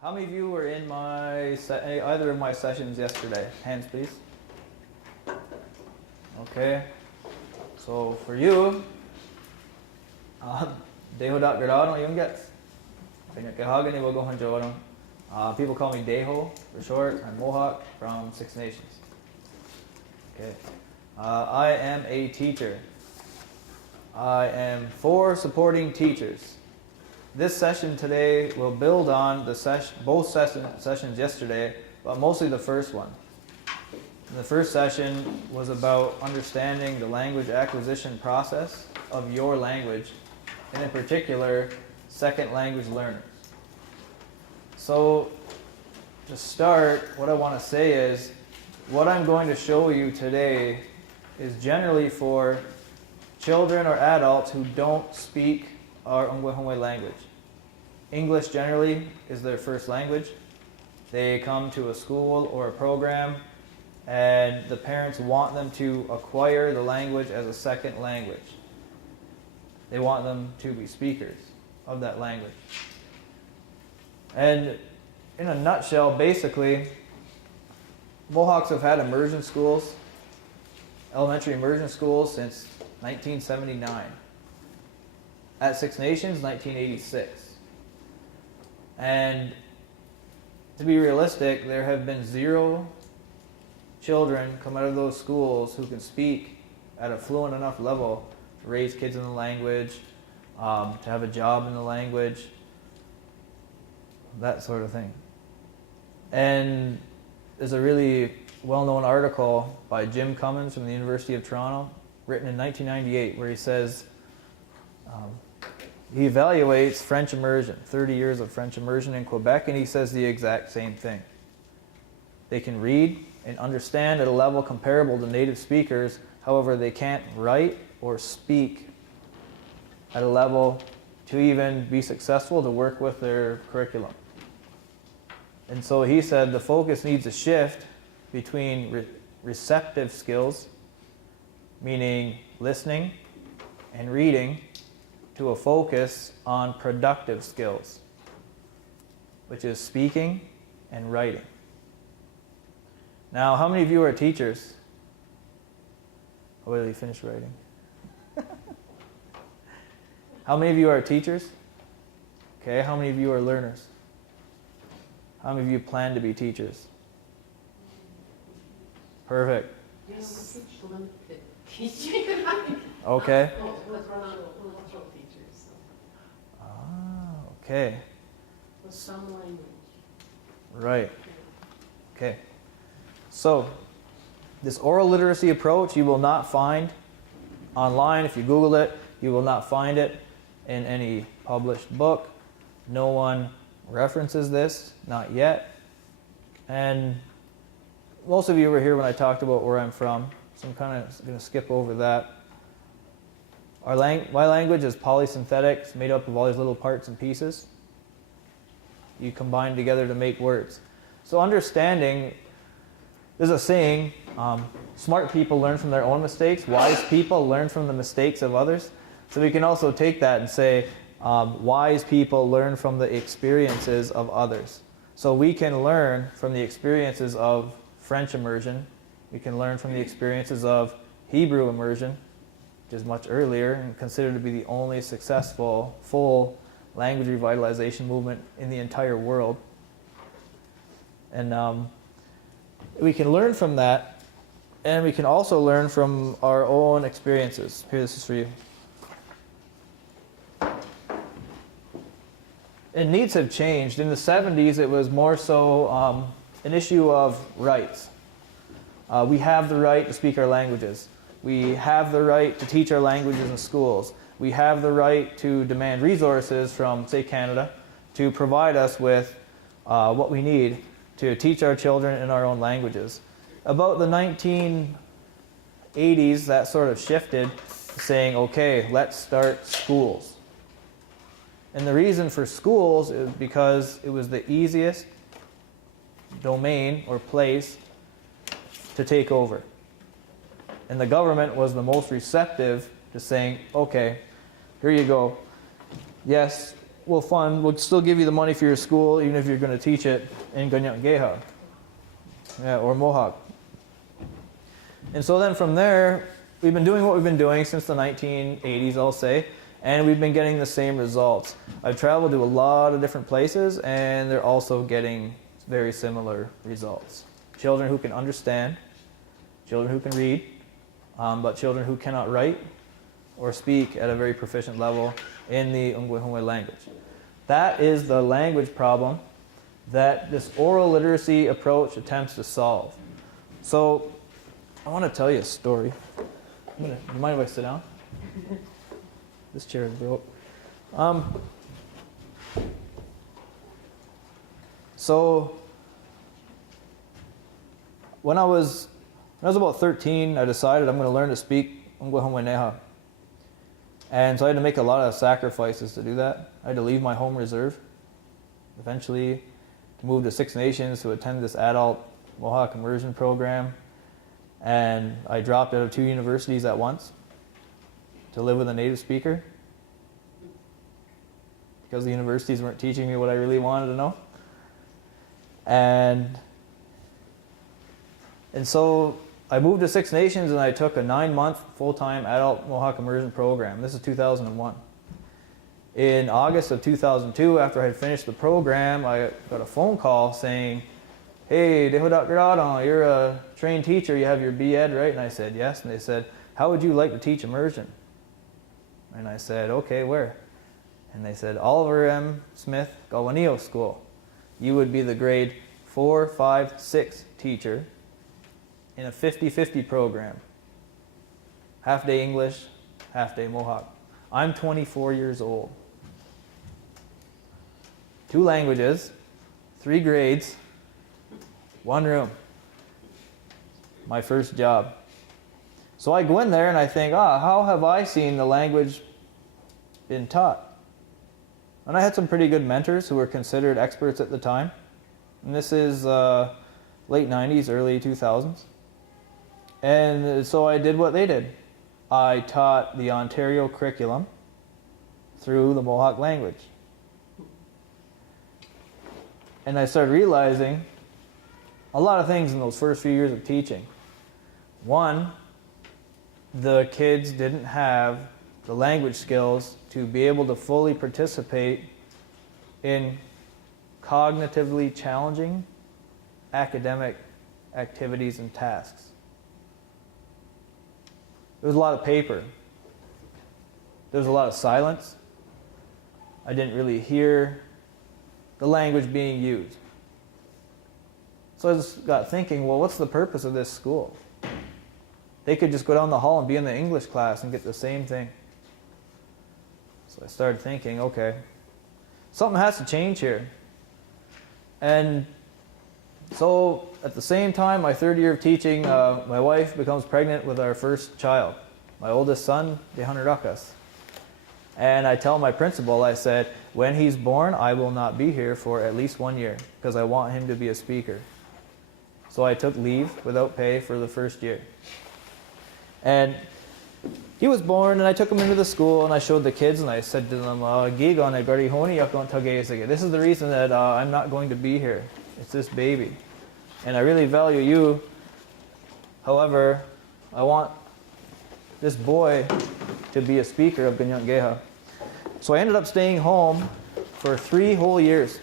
How many of you were in either of my sessions yesterday? Hands, please. Okay. So for you, Tehotakerá tonh yung gets. People call me Deho for short. I'm Mohawk from Six Nations. Okay. I am a teacher. I am for supporting teachers. This session today will build on both sessions yesterday, but mostly the first one. The first session was about understanding the language acquisition process of your language, and in particular, second language learners. So, to start, what I want to say is, what I'm going to show you today is generally for children or adults who don't speak our Ongwehongwe language. English generally is their first language. They come to a school or a program and the parents want them to acquire the language as a second language. They want them to be speakers of that language. And in a nutshell, basically, Mohawks have had immersion schools, elementary immersion schools, since 1979. At Six Nations, 1986. And to be realistic, there have been 0 children come out of those schools who can speak at a fluent enough level to raise kids in the language, to have a job in the language, that sort of thing. And there's a really well-known article by Jim Cummins from the University of Toronto, written in 1998, where he says, he evaluates French immersion, 30 years of French immersion in Quebec, and he says the exact same thing. They can read and understand at a level comparable to native speakers, however they can't write or speak at a level to even be successful to work with their curriculum. And so he said the focus needs a shift between receptive skills, meaning listening and reading, to a focus on productive skills, which is speaking and writing. Now, how many of you are teachers? Oh, wait till you finish writing. How many of you are teachers? Okay, how many of you are learners? How many of you plan to be teachers? Perfect. Okay. Okay. With some language. Right. Okay. So, this oral literacy approach you will not find online. If you Google it, you will not find it in any published book. No one references this, not yet. And most of you were here when I talked about where I'm from, so I'm kind of going to skip over that. My language is polysynthetic. It's made up of all these little parts and pieces. You combine together to make words. So understanding, there's a saying, smart people learn from their own mistakes, wise people learn from the mistakes of others. So we can also take that and say, wise people learn from the experiences of others. So we can learn from the experiences of French immersion. We can learn from the experiences of Hebrew immersion, which is much earlier and considered to be the only successful full language revitalization movement in the entire world. And we can learn from that, and we can also learn from our own experiences. Here, this is for you. And needs have changed. In the 70s, it was more so an issue of rights. We have the right to speak our languages. We have the right to teach our languages in schools. We have the right to demand resources from, say, Canada to provide us with what we need to teach our children in our own languages. About the 1980s, that sort of shifted, saying, okay, let's start schools. And the reason for schools is because it was the easiest domain or place to take over. And the government was the most receptive to saying, okay, here you go. Yes, we'll fund, we'll still give you the money for your school, even if you're going to teach it in Ganyangeha, or Mohawk. And so then from there, we've been doing what we've been doing since the 1980s, I'll say, and we've been getting the same results. I've traveled to a lot of different places, and they're also getting very similar results. Children who can understand, children who can read, but children who cannot write or speak at a very proficient level in the Ungwehongwe language. That is the language problem that this oral literacy approach attempts to solve. So I want to tell you a story. Do you mind if I sit down? This chair is broke. So when I was about 13, I decided I'm going to learn to speak Ungwehongwe Neha. And so I had to make a lot of sacrifices to do that. I had to leave my home reserve, eventually to move to Six Nations to attend this adult Mohawk immersion program. And I dropped out of 2 universities at once to live with a native speaker because the universities weren't teaching me what I really wanted to know. And so I moved to Six Nations and I took a 9-month full-time adult Mohawk immersion program. This is 2001. In August of 2002, after I had finished the program, I got a phone call saying, "Hey, Tehotakerá tonh, you're a trained teacher, you have your B.Ed, right?" And I said, "Yes." And they said, "How would you like to teach immersion?" And I said, "Okay, where?" And they said, "Oliver M. Smith Gawanio School. You would be the grade 4, 5, 6 teacher in a 50-50 program. Half day English, half day Mohawk." I'm 24 years old. 2 languages, 3 grades, 1 room. My first job. So I go in there and I think, how have I seen the language been taught? And I had some pretty good mentors who were considered experts at the time. And this is late 90s, early 2000s. And so I did what they did. I taught the Ontario curriculum through the Mohawk language. And I started realizing a lot of things in those first few years of teaching. One, the kids didn't have the language skills to be able to fully participate in cognitively challenging academic activities and tasks. There was a lot of paper. There was a lot of silence. I didn't really hear the language being used. So I just got thinking, well, what's the purpose of this school? They could just go down the hall and be in the English class and get the same thing. So I started thinking, okay, something has to change here. And so at the same time, my 3rd year of teaching, my wife becomes pregnant with our first child, my oldest son, Tehotakerá. And I tell my principal, I said, when he's born, I will not be here for at least 1 year because I want him to be a speaker. So I took leave without pay for the first year. And he was born, and I took him into the school, and I showed the kids, and I said to them, "This is the reason that I'm not going to be here. It's this baby. And I really value you. However, I want this boy to be a speaker of Ganyangeha." So I ended up staying home for 3 whole years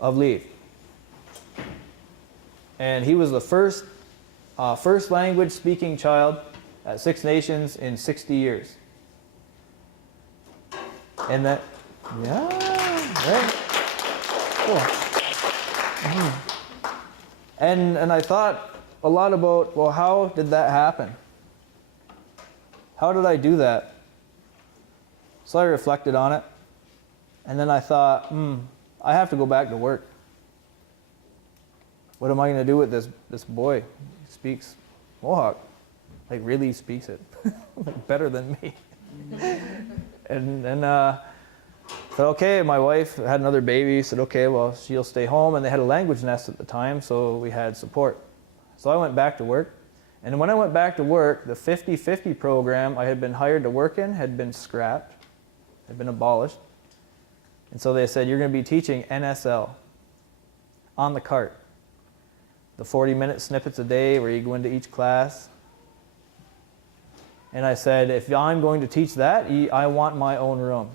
of leave. And he was the first language speaking child at Six Nations in 60 years. And that, yeah, right? Cool. And I thought a lot about, well, how did that happen? How did I do that? So I reflected on it. And then I thought, I have to go back to work. What am I going to do with this boy? He speaks Mohawk. Like, really speaks it. Like, better than me. And said, okay, my wife had another baby. Said, okay, well, she'll stay home. And they had a language nest at the time, so we had support. So I went back to work. And when I went back to work, the 50-50 program I had been hired to work in had been scrapped. They've been abolished. And so they said, you're going to be teaching NSL on the cart. The 40-minute snippets a day where you go into each class. And I said, if I'm going to teach that, I want my own room.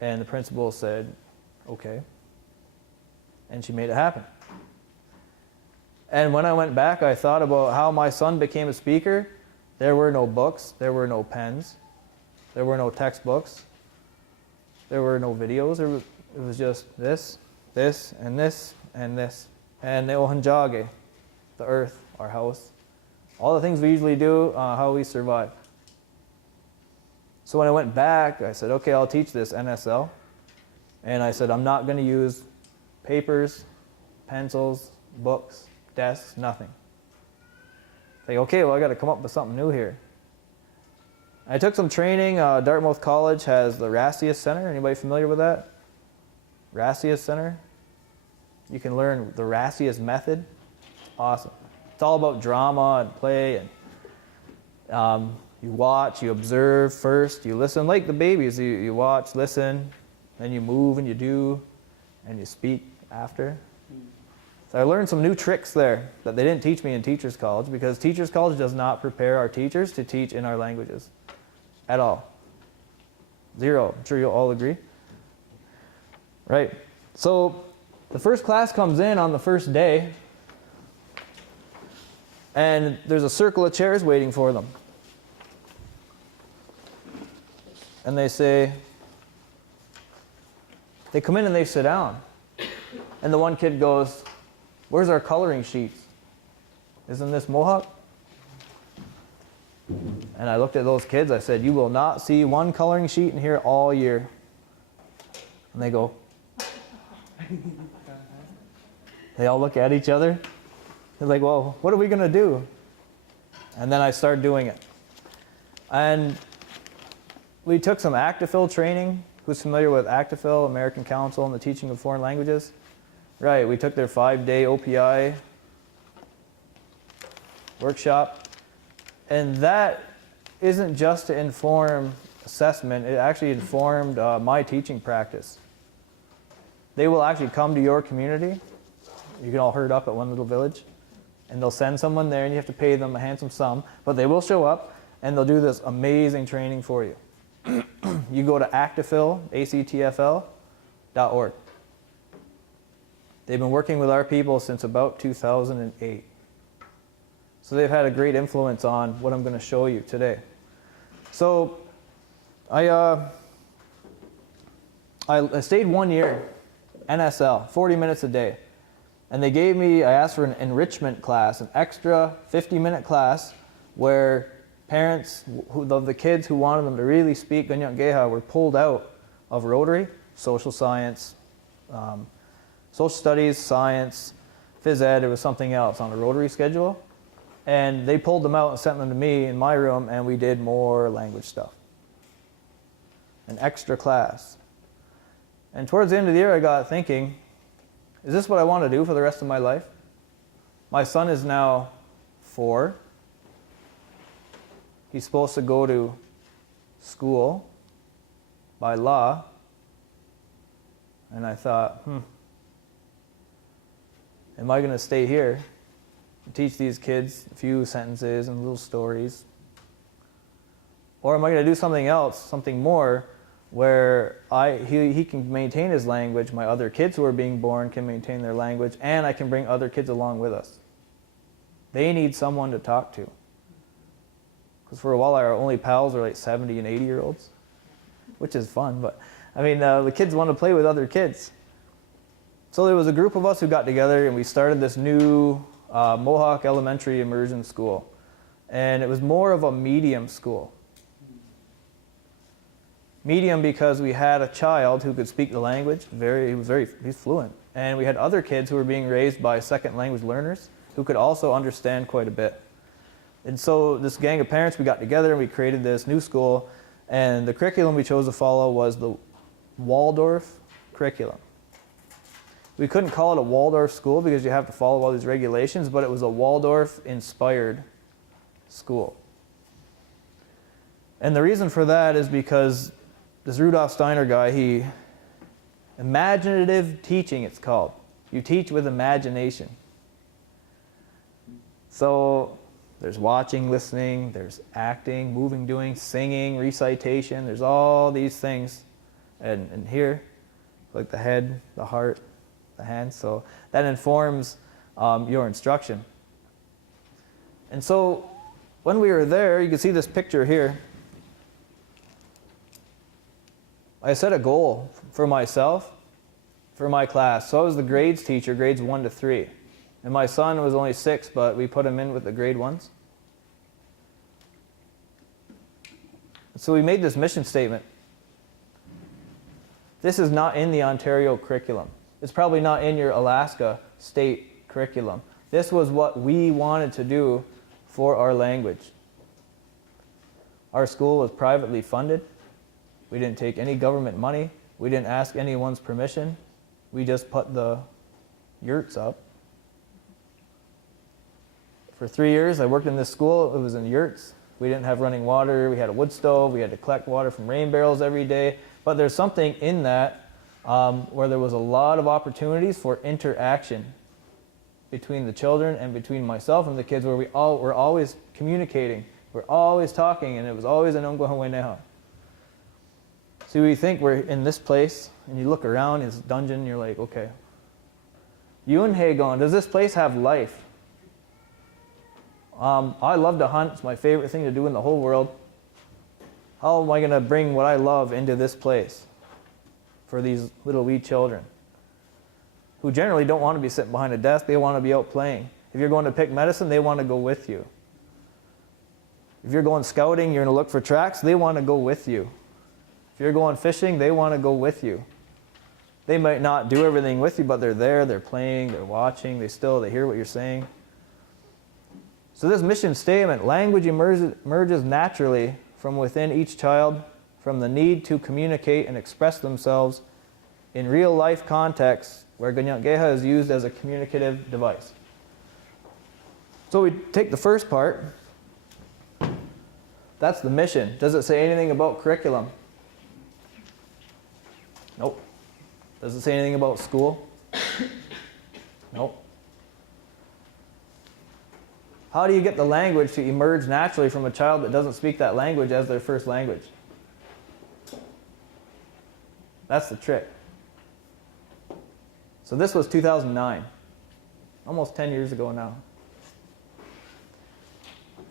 And the principal said, okay. And she made it happen. And when I went back, I thought about how my son became a speaker. There were no books. There were no pens. There were no textbooks. There were no videos. It was just this, this, and this, and this. And the Ohanjage, the earth, our house. All the things we usually do, how we survive. So when I went back, I said, okay, I'll teach this NSL. And I said, I'm not going to use papers, pencils, books, desks, nothing. Like, okay, well, I got to come up with something new here. I took some training. Dartmouth College has the Rassius Center. Anybody familiar with that? Rassius Center. You can learn the Rassius method. Awesome. It's all about drama and play. And you watch, you observe first, you listen. Like the babies, you watch, listen, then you move and you do, and you speak after. So I learned some new tricks there that they didn't teach me in Teachers College, because Teachers College does not prepare our teachers to teach in our languages at all. Zero. I'm sure you'll all agree. Right. So the first class comes in on the first day, and there's a circle of chairs waiting for them. And they say, they come in and they sit down. And the one kid goes, where's our coloring sheets? Isn't this Mohawk? And I looked at those kids, I said, you will not see one coloring sheet in here all year. And they go, they all look at each other. They're like, well, what are we going to do? And then I started doing it. And we took some Actifil training. Who's familiar with Actifil, American Council on the Teaching of Foreign Languages? Right, we took their 5-day OPI workshop. And that isn't just to inform assessment, it actually informed my teaching practice. They will actually come to your community. You can all herd up at one little village. And they'll send someone there and you have to pay them a handsome sum. But they will show up and they'll do this amazing training for you. You go to Actifil, actfl.org. They've been working with our people since about 2008. So they've had a great influence on what I'm going to show you today. So I stayed 1 year, NSL, 40 minutes a day. And they gave me, I asked for an enrichment class, an extra 50-minute class where parents of the kids who wanted them to really speak Ganyang-Geha were pulled out of Rotary, social science, social studies, science, phys ed, it was something else on a Rotary schedule. And they pulled them out and sent them to me in my room, and we did more language stuff. An extra class. And towards the end of the year, I got thinking, is this what I want to do for the rest of my life? My son is now 4. He's supposed to go to school by law. And I thought, am I going to stay here and teach these kids a few sentences and little stories? Or am I going to do something else, something more, where he can maintain his language, my other kids who are being born can maintain their language, and I can bring other kids along with us. They need someone to talk to. Because for a while our only pals are like 70 and 80-year-olds, which is fun, but I mean, the kids want to play with other kids. So there was a group of us who got together and we started this new Mohawk Elementary Immersion School. And it was more of a medium school. Medium because we had a child who could speak the language, he's fluent. And we had other kids who were being raised by second language learners who could also understand quite a bit. And so this gang of parents, we got together and we created this new school, and the curriculum we chose to follow was the Waldorf curriculum. We couldn't call it a Waldorf school because you have to follow all these regulations, but it was a Waldorf-inspired school. And the reason for that is because this Rudolf Steiner guy, imaginative teaching it's called. You teach with imagination. So there's watching, listening, there's acting, moving, doing, singing, recitation. There's all these things. And here, like the head, the heart, the hands. So that informs your instruction. And so when we were there, you can see this picture here. I set a goal for myself, for my class. So I was the grades teacher, grades 1 to 3. And my son was only 6, but we put him in with the grade 1s. So we made this mission statement. This is not in the Ontario curriculum. It's probably not in your Alaska state curriculum. This was what we wanted to do for our language. Our school was privately funded. We didn't take any government money. We didn't ask anyone's permission. We just put the yurts up. For 3 years, I worked in this school. It was in yurts. We didn't have running water. We had a wood stove. We had to collect water from rain barrels every day. But there's something in that where there was a lot of opportunities for interaction between the children and between myself and the kids, where we all were always communicating. We're always talking, and it was always an Ongwahaweneha. So we think we're in this place, and you look around, it's a dungeon, and you're like, okay. Yunhegon, does this place have life? I love to hunt. It's my favorite thing to do in the whole world. How am I going to bring what I love into this place for these little wee children who generally don't want to be sitting behind a desk? They want to be out playing. If you're going to pick medicine, they want to go with you. If you're going scouting, you're going to look for tracks, they want to go with you. If you're going fishing, they want to go with you. They might not do everything with you, but they're there, they're playing, they're watching, they hear what you're saying. So this mission statement, language emerges naturally from within each child, from the need to communicate and express themselves in real life contexts where Ganyanggeha is used as a communicative device. So we take the first part. That's the mission. Does it say anything about curriculum? Nope. Does it say anything about school? Nope. How do you get the language to emerge naturally from a child that doesn't speak that language as their first language? That's the trick. So this was 2009, almost 10 years ago now.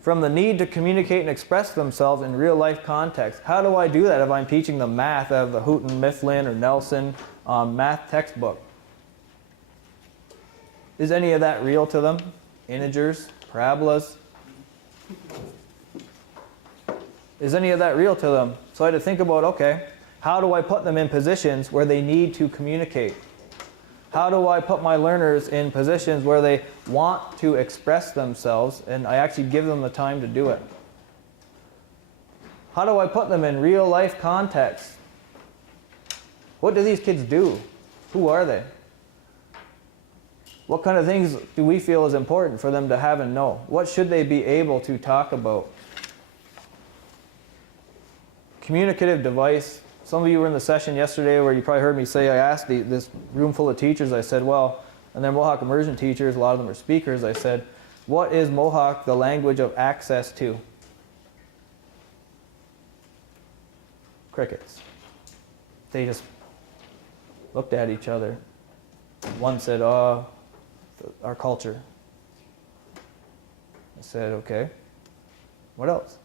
From the need to communicate and express themselves in real life context. How do I do that if I'm teaching them math out of the Houghton, Mifflin, or Nelson math textbook? Is any of that real to them? Integers, parabolas? Is any of that real to them? So I had to think about, okay, how do I put them in positions where they need to communicate? How do I put my learners in positions where they want to express themselves and I actually give them the time to do it? How do I put them in real life context? What do these kids do? Who are they? What kind of things do we feel is important for them to have and know? What should they be able to talk about? Communicative device. Some of you were in the session yesterday where you probably heard me say, I asked this room full of teachers, I said, well, and they're Mohawk immersion teachers, a lot of them are speakers, I said, what is Mohawk the language of access to? Crickets. They just looked at each other. One said, our culture. I said, okay. What else?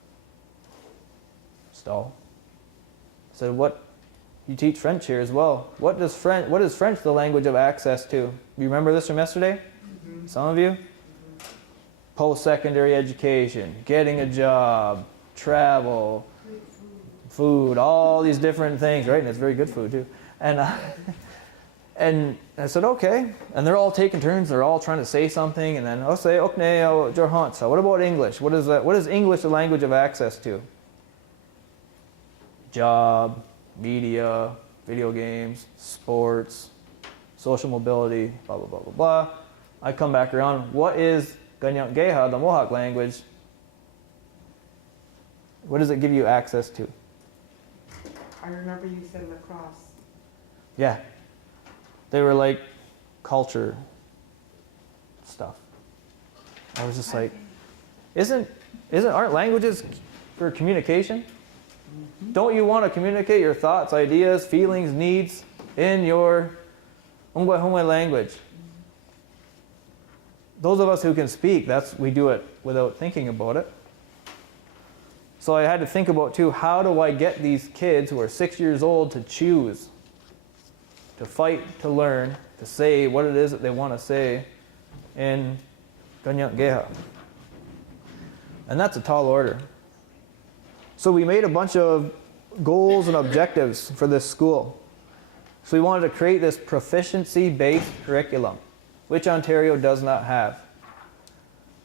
Stall. I said, what? You teach French here as well. What is French the language of access to? You remember this from yesterday? Mm-hmm. Some of you? Mm-hmm. Post-secondary education, getting a job, travel, food, all these different things, right? And it's very good food too. And I said, okay. And they're all taking turns. They're all trying to say something. And then I'll say, okay, Jorhant. So what about English? What is that? What is English the language of access to? Job, media, video games, sports, social mobility, blah, blah, blah, blah, blah. I come back around. What is Ganyanggeha, the Mohawk language? What does it give you access to? I remember you said lacrosse. Yeah. They were like culture stuff. I was just like, aren't languages for communication? Don't you want to communicate your thoughts, ideas, feelings, needs in your Ongwahongwe language? Those of us who can speak, we do it without thinking about it. So I had to think about too, how do I get these kids who are 6 years old to choose, to fight, to learn, to say what it is that they want to say in Ganyak Geha. And that's a tall order. So we made a bunch of goals and objectives for this school. So we wanted to create this proficiency-based curriculum, which Ontario does not have.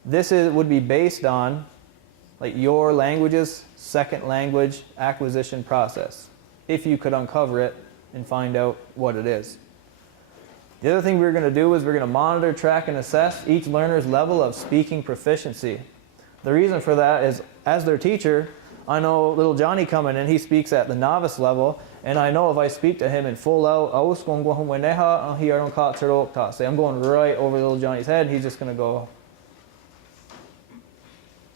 This would be based on like your language's second language acquisition process, if you could uncover it and find out what it is. The other thing we're going to do is we're going to monitor, track, and assess each learner's level of speaking proficiency. The reason for that is, as their teacher, I know little Johnny coming in, he speaks at the novice level, and I know if I speak to him in full out, say I'm going right over little Johnny's head, and he's just going to go.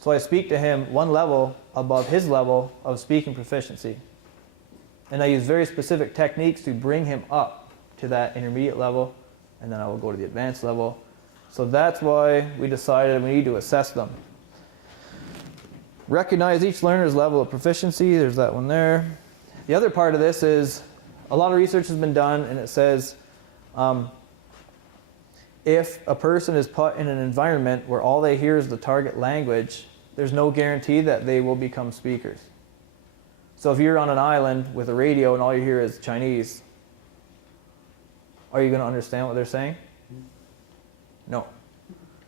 So I speak to him one level above his level of speaking proficiency. And I use very specific techniques to bring him up to that intermediate level, and then I will go to the advanced level. So that's why we decided we need to assess them. Recognize each learner's level of proficiency. There's that one there. The other part of this is a lot of research has been done, and it says if a person is put in an environment where all they hear is the target language, there's no guarantee that they will become speakers. So if you're on an island with a radio and all you hear is Chinese, are you going to understand what they're saying? No.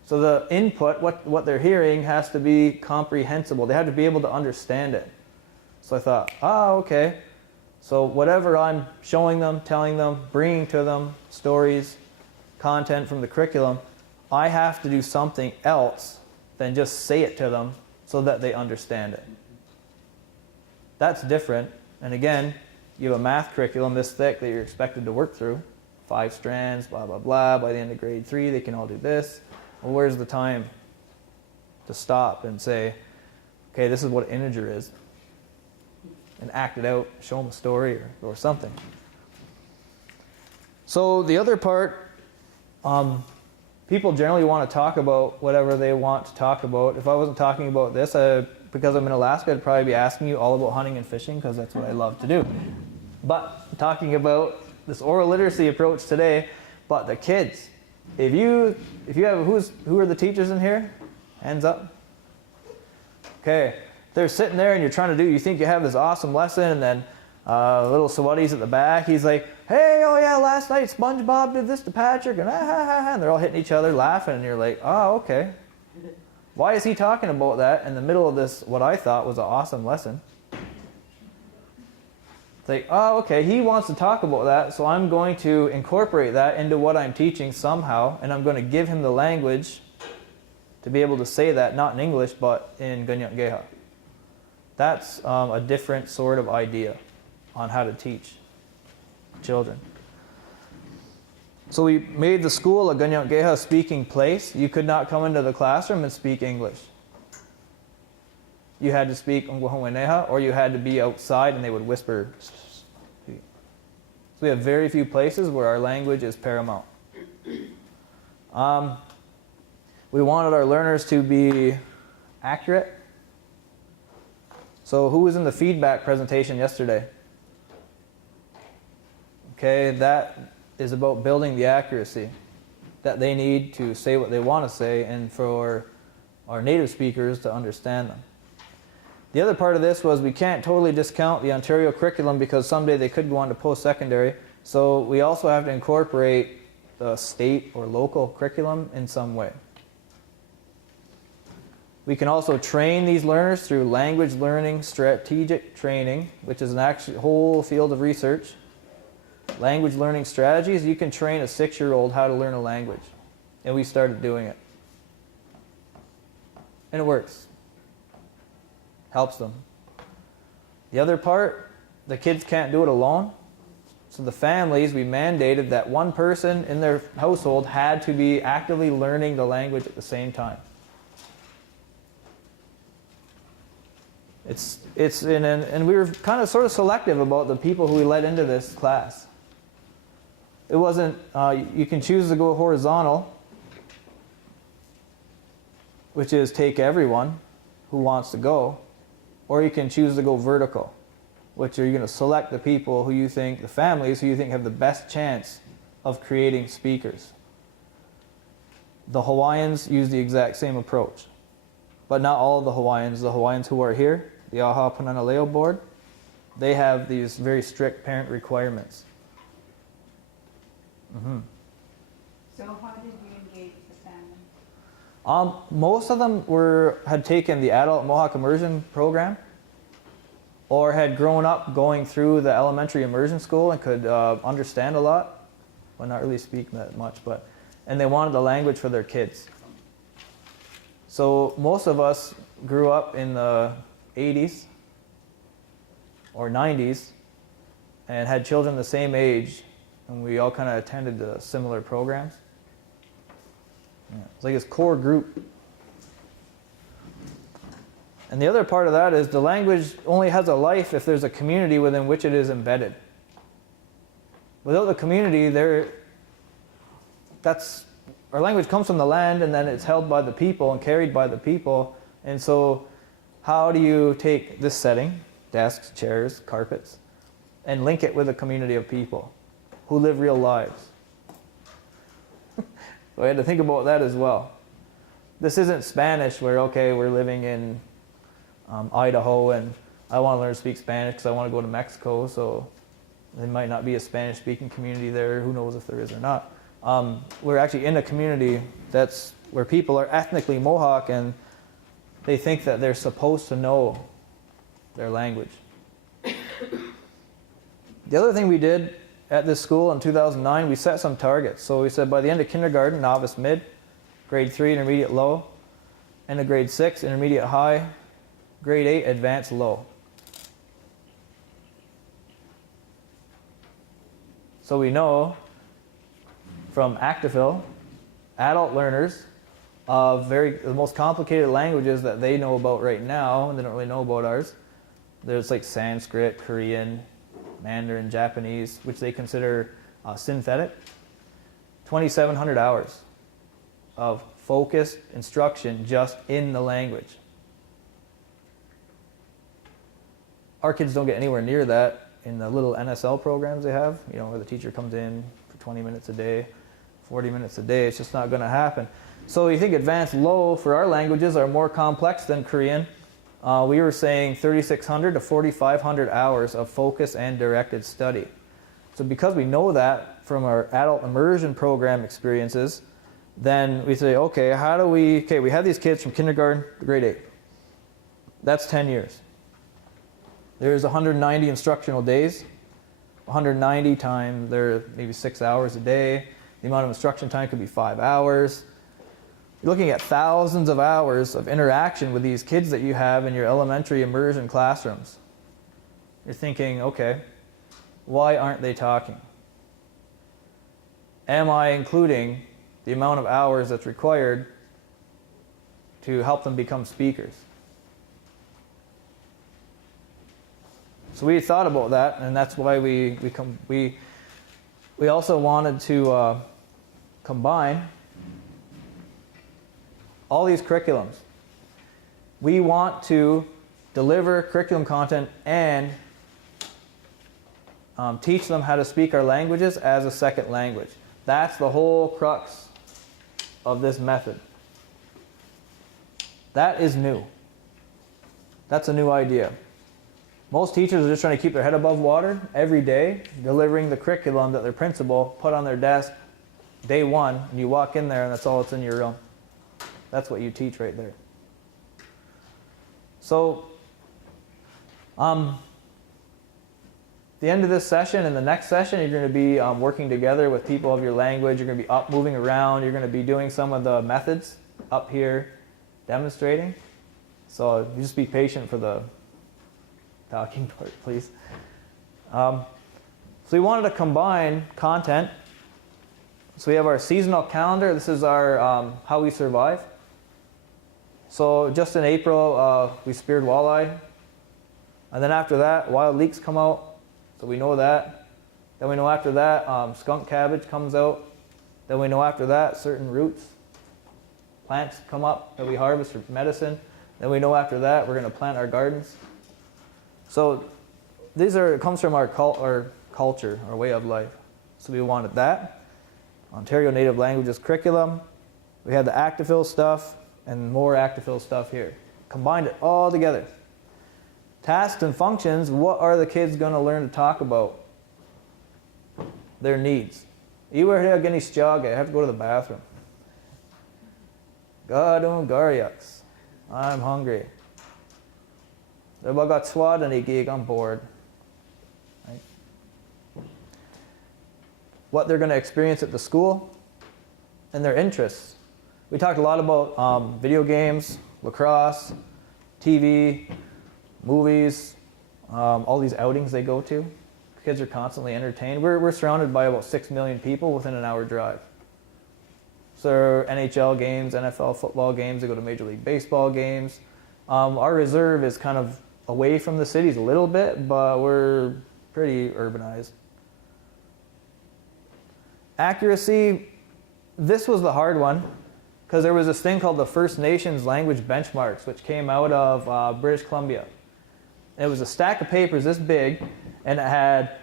So the input, what they're hearing, has to be comprehensible. They have to be able to understand it. So I thought, okay. So whatever I'm showing them, telling them, bringing to them, stories, content from the curriculum, I have to do something else than just say it to them so that they understand it. That's different. And again, you have a math curriculum this thick that you're expected to work through. 5 strands, blah, blah, blah. By the end of grade 3, they can all do this. Well, where's the time to stop and say, okay, this is what an integer is, and act it out, show them a story or something. So the other part, people generally want to talk about whatever they want to talk about. If I wasn't talking about this, because I'm in Alaska, I'd probably be asking you all about hunting and fishing, because that's what I love to do. But talking about this oral literacy approach today, but the kids, if you have, who are the teachers in here? Hands up. Okay, they're sitting there and you're trying to do, you think you have this awesome lesson, and then little Sawadi's at the back, he's like, hey, oh yeah, last night SpongeBob did this to Patrick, and and they're all hitting each other, laughing, and you're like, oh, okay. Why is he talking about that in the middle of this, what I thought was an awesome lesson? It's like, oh, okay, he wants to talk about that, so I'm going to incorporate that into what I'm teaching somehow, and I'm going to give him the language to be able to say that, not in English, but in Ganyak Geha. That's a different sort of idea on how to teach children. So we made the school a Ganyak Geha speaking place. You could not come into the classroom and speak English. You had to speak Ongwahongweneha, or you had to be outside and they would whisper. So we have very few places where our language is paramount. We wanted our learners to be accurate. So who was in the feedback presentation yesterday? Okay, that is about building the accuracy that they need to say what they want to say, and for our native speakers to understand them. The other part of this was we can't totally discount the Ontario curriculum, because someday they could go on to post-secondary. So we also have to incorporate the state or local curriculum in some way. We can also train these learners through language learning strategic training, which is an actual whole field of research. Language learning strategies, you can train a 6-year-old how to learn a language. And we started doing it. And it works. Helps them. The other part, the kids can't do it alone. So the families, we mandated that one person in their household had to be actively learning the language at the same time. And we were kind of sort of selective about the people who we let into this class. It wasn't, you can choose to go horizontal, which is take everyone who wants to go, or you can choose to go vertical, which are you're going to select the people who you think, the families who you think have the best chance of creating speakers. The Hawaiians use the exact same approach, but not all of the Hawaiians who are here, the Aha Punana board, they have these very strict parent requirements. Mm-hmm. So how did you engage the family? Most of them had taken the adult Mohawk immersion program or had grown up going through the elementary immersion school and could understand a lot, well, not really speak that much, and they wanted the language for their kids. So most of us grew up in the 80s or 90s and had children the same age, and we all kind of attended the similar programs. Yeah, it's like this core group. And the other part of that is the language only has a life if there's a community within which it is embedded. Without the community, our language comes from the land, and then it's held by the people and carried by the people. And so how do you take this setting, desks, chairs, carpets, and link it with a community of people who live real lives? So I had to think about that as well. This isn't Spanish where, okay, we're living in Idaho and I want to learn to speak Spanish because I want to go to Mexico, so there might not be a Spanish-speaking community there. Who knows if there is or not. We're actually in a community that's where people are ethnically Mohawk and they think that they're supposed to know their language. The other thing we did at this school in 2009, we set some targets. So we said by the end of kindergarten, novice mid, grade 3, intermediate low, end of grade 6, intermediate high, grade 8, advanced low. So we know from Activille, adult learners of the most complicated languages that they know about right now, and they don't really know about ours. There's like Sanskrit, Korean, Mandarin, Japanese, which they consider synthetic. 2,700 hours of focused instruction just in the language. Our kids don't get anywhere near that in the little NSL programs they have, where the teacher comes in for 20 minutes a day, 40 minutes a day. It's just not going to happen. So you think advanced low for our languages are more complex than Korean. We were saying 3,600 to 4,500 hours of focus and directed study. So because we know that from our adult immersion program experiences, then we say, okay, we have these kids from kindergarten to grade 8. That's 10 years. There's 190 instructional days. 190 times, they're maybe 6 hours a day. The amount of instruction time could be 5 hours. You're looking at thousands of hours of interaction with these kids that you have in your elementary immersion classrooms. You're thinking, okay, why aren't they talking? Am I including the amount of hours that's required to help them become speakers? So we thought about that, and that's why we also wanted to combine all these curriculums. We want to deliver curriculum content and teach them how to speak our languages as a second language. That's the whole crux of this method. That is new. That's a new idea. Most teachers are just trying to keep their head above water every day, delivering the curriculum that their principal put on their desk day one, and you walk in there and that's all that's in your room. That's what you teach right there. So, the end of this session and the next session, you're going to be working together with people of your language. You're going to be up, moving around. You're going to be doing some of the methods up here, demonstrating. So you just be patient for the talking part, please. So we wanted to combine content. So we have our seasonal calendar. This is our how we survive. So just in April, we speared walleye. And then after that, wild leeks come out. So we know that. Then we know after that, skunk cabbage comes out. Then we know after that, certain roots, plants come up that we harvest for medicine. Then we know after that, we're going to plant our gardens. So it comes from our culture, our way of life. So we wanted that. Ontario Native Languages curriculum. We had the Actifil stuff and more Actifil stuff here. Combined it all together. Tasks and functions, what are the kids going to learn to talk about? Their needs. Iwarhea Genistiaga, I have to go to the bathroom. Gadon Garyaks, I'm hungry. I'm bored. Right? What they're going to experience at the school and their interests. We talked a lot about video games, lacrosse, TV, movies, all these outings they go to. Kids are constantly entertained. We're surrounded by about 6 million people within an hour drive. So NHL games, NFL football games, they go to Major League Baseball games. Our reserve is kind of away from the cities a little bit, but we're pretty urbanized. Accuracy, this was the hard one, because there was this thing called the First Nations Language Benchmarks, which came out of British Columbia. It was a stack of papers this big, and it had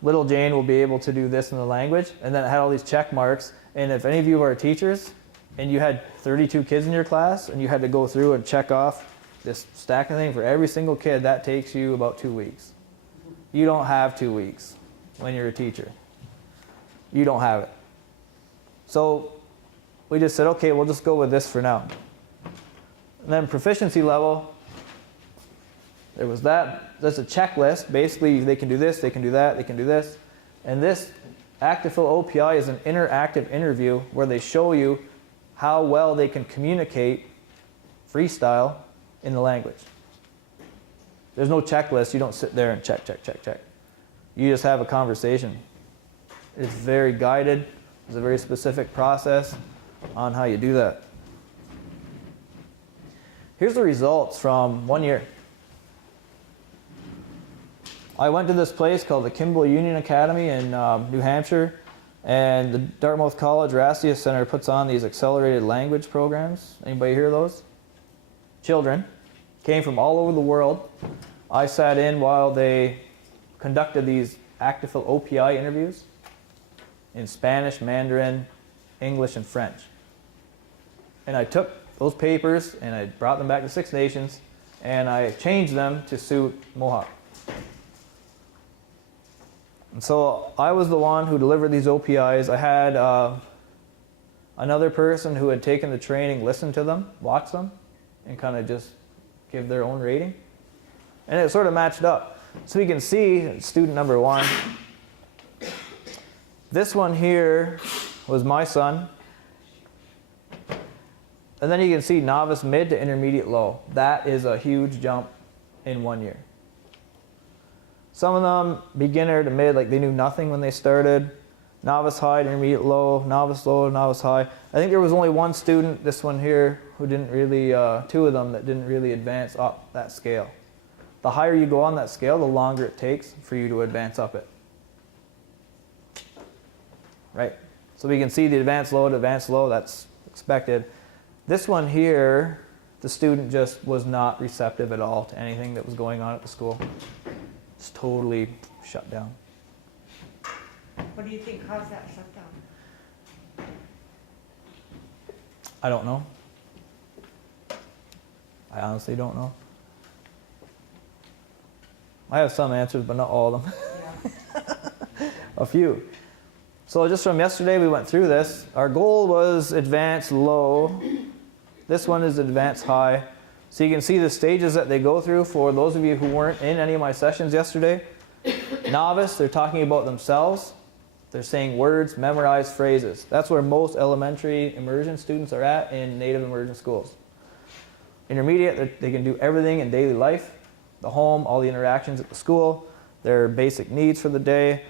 little Jane will be able to do this in the language, and then it had all these check marks. And if any of you are teachers, and you had 32 kids in your class, and you had to go through and check off this stack of thing for every single kid, that takes you about 2 weeks. You don't have 2 weeks when you're a teacher. You don't have it. So we just said, okay, we'll just go with this for now. And then proficiency level, there was that. That's a checklist. Basically, they can do this, they can do that, they can do this. And this Actifil OPI is an interactive interview where they show you how well they can communicate freestyle in the language. There's no checklist. You don't sit there and check, check, check, check. You just have a conversation. It's very guided. There's a very specific process on how you do that. Here's the results from 1 year. I went to this place called the Kimball Union Academy in New Hampshire, and the Dartmouth College Rastia Center puts on these accelerated language programs. Anybody hear those? Children came from all over the world. I sat in while they conducted these Actifil OPI interviews in Spanish, Mandarin, English, and French. And I took those papers and I brought them back to Six Nations and I changed them to suit Mohawk. And so I was the one who delivered these OPIs. I had another person who had taken the training listen to them, watch them, and kind of just give their own rating. And it sort of matched up. So we can see student number 1. This one here was my son. And then you can see novice mid to intermediate low. That is a huge jump in 1 year. Some of them, beginner to mid, like they knew nothing when they started. Novice high, intermediate low, novice low, novice high. I think there was only one student, this one here, who didn't really, 2 of them that didn't really advance up that scale. The higher you go on that scale, the longer it takes for you to advance up it. Right? So we can see the advanced low to advanced low, that's expected. This one here, the student just was not receptive at all to anything that was going on at the school. Just totally shut down. What do you think caused that shutdown? I don't know. I honestly don't know. I have some answers, but not all of them. Yeah. A few. So just from yesterday, we went through this. Our goal was advanced low. This one is advanced high. So you can see the stages that they go through for those of you who weren't in any of my sessions yesterday. Novice, they're talking about themselves. They're saying words, memorize phrases. That's where most elementary immersion students are at in native immersion schools. Intermediate, they can do everything in daily life. the home, all the interactions at the school, their basic needs for the day.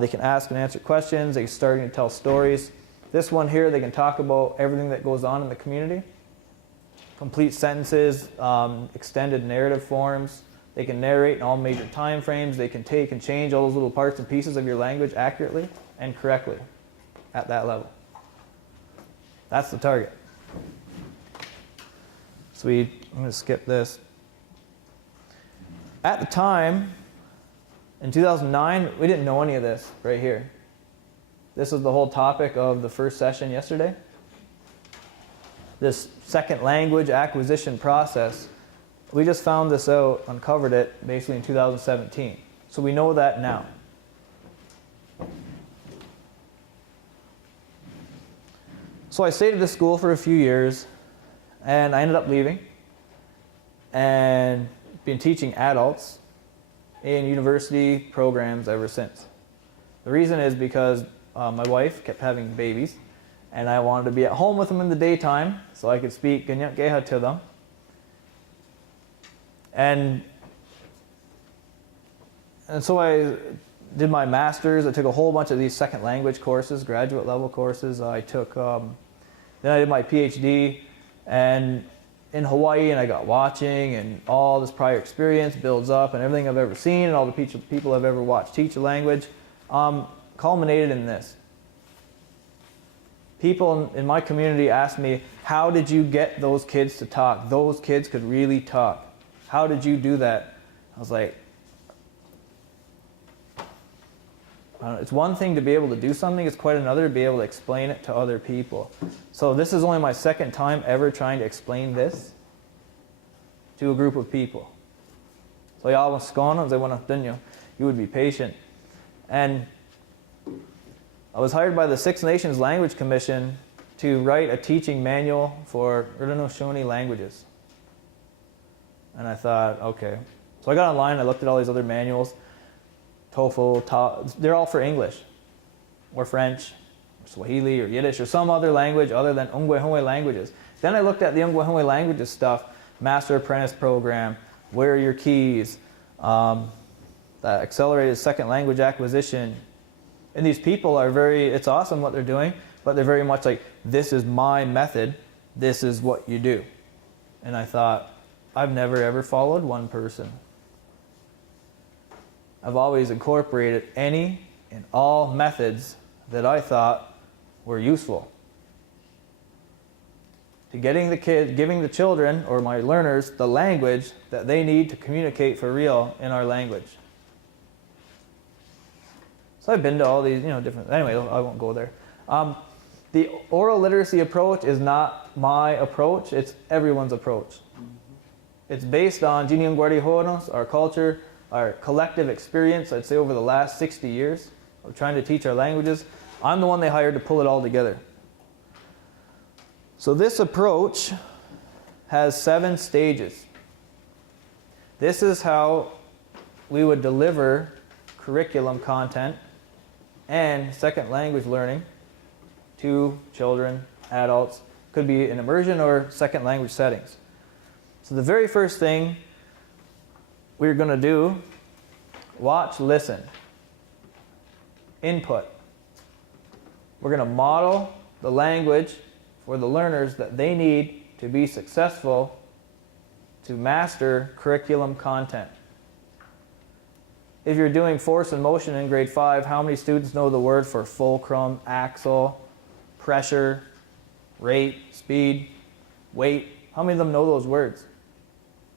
They can ask and answer questions. They can start to tell stories. This one here, they can talk about everything that goes on in the community. Complete sentences, extended narrative forms. They can narrate in all major time frames. They can take and change all those little parts and pieces of your language accurately and correctly at that level. That's the target. So I'm going to skip this. At the time, in 2009, we didn't know any of this right here. This is the whole topic of the first session yesterday. This second language acquisition process, we just found this out, uncovered it, basically in 2017. So we know that now. So I stayed at this school for a few years, and I ended up leaving and been teaching adults in university programs ever since. The reason is because my wife kept having babies, and I wanted to be at home with them in the daytime so I could speak Tehotakerá to them. And so I did my master's. I took a whole bunch of these second language courses, graduate level courses. I took, then I did my PhD and in Hawaii, and I got watching, and all this prior experience builds up, and everything I've ever seen and all the people I've ever watched teach a language culminated in this. People in my community asked me, how did you get those kids to talk? Those kids could really talk. How did you do that? I was like, it's one thing to be able to do something, it's quite another to be able to explain it to other people. So this is only my second time ever trying to explain this to a group of people. So y'all was going, you would be patient. And I was hired by the Six Nations Language Commission to write a teaching manual for Haudenosaunee languages. And I thought, okay. So I got online, I looked at all these other manuals. TOEFL, they're all for English, or French, or Swahili, or Yiddish, or some other language other than Ungwehongwe languages. Then I looked at the Ungwehongwe languages stuff, Master Apprentice Program, Where Are Your Keys, the Accelerated Second Language Acquisition. And these people are it's awesome what they're doing, but they're very much like, this is my method, this is what you do. And I thought, I've never ever followed one person. I've always incorporated any and all methods that I thought were useful to giving the children, or my learners, the language that they need to communicate for real in our language. So I've been to all these, different, anyway, I won't go there. The oral literacy approach is not my approach, it's everyone's approach. It's based on our culture, our collective experience, I'd say over the last 60 years of trying to teach our languages. I'm the one they hired to pull it all together. So this approach has 7 stages. This is how we would deliver curriculum content and second language learning to children, adults. Could be in immersion or second language settings. So the very first thing we're going to do, watch, listen, input. We're going to model the language for the learners that they need to be successful to master curriculum content. If you're doing force and motion in grade 5, how many students know the word for fulcrum, axle, pressure, rate, speed, weight? How many of them know those words?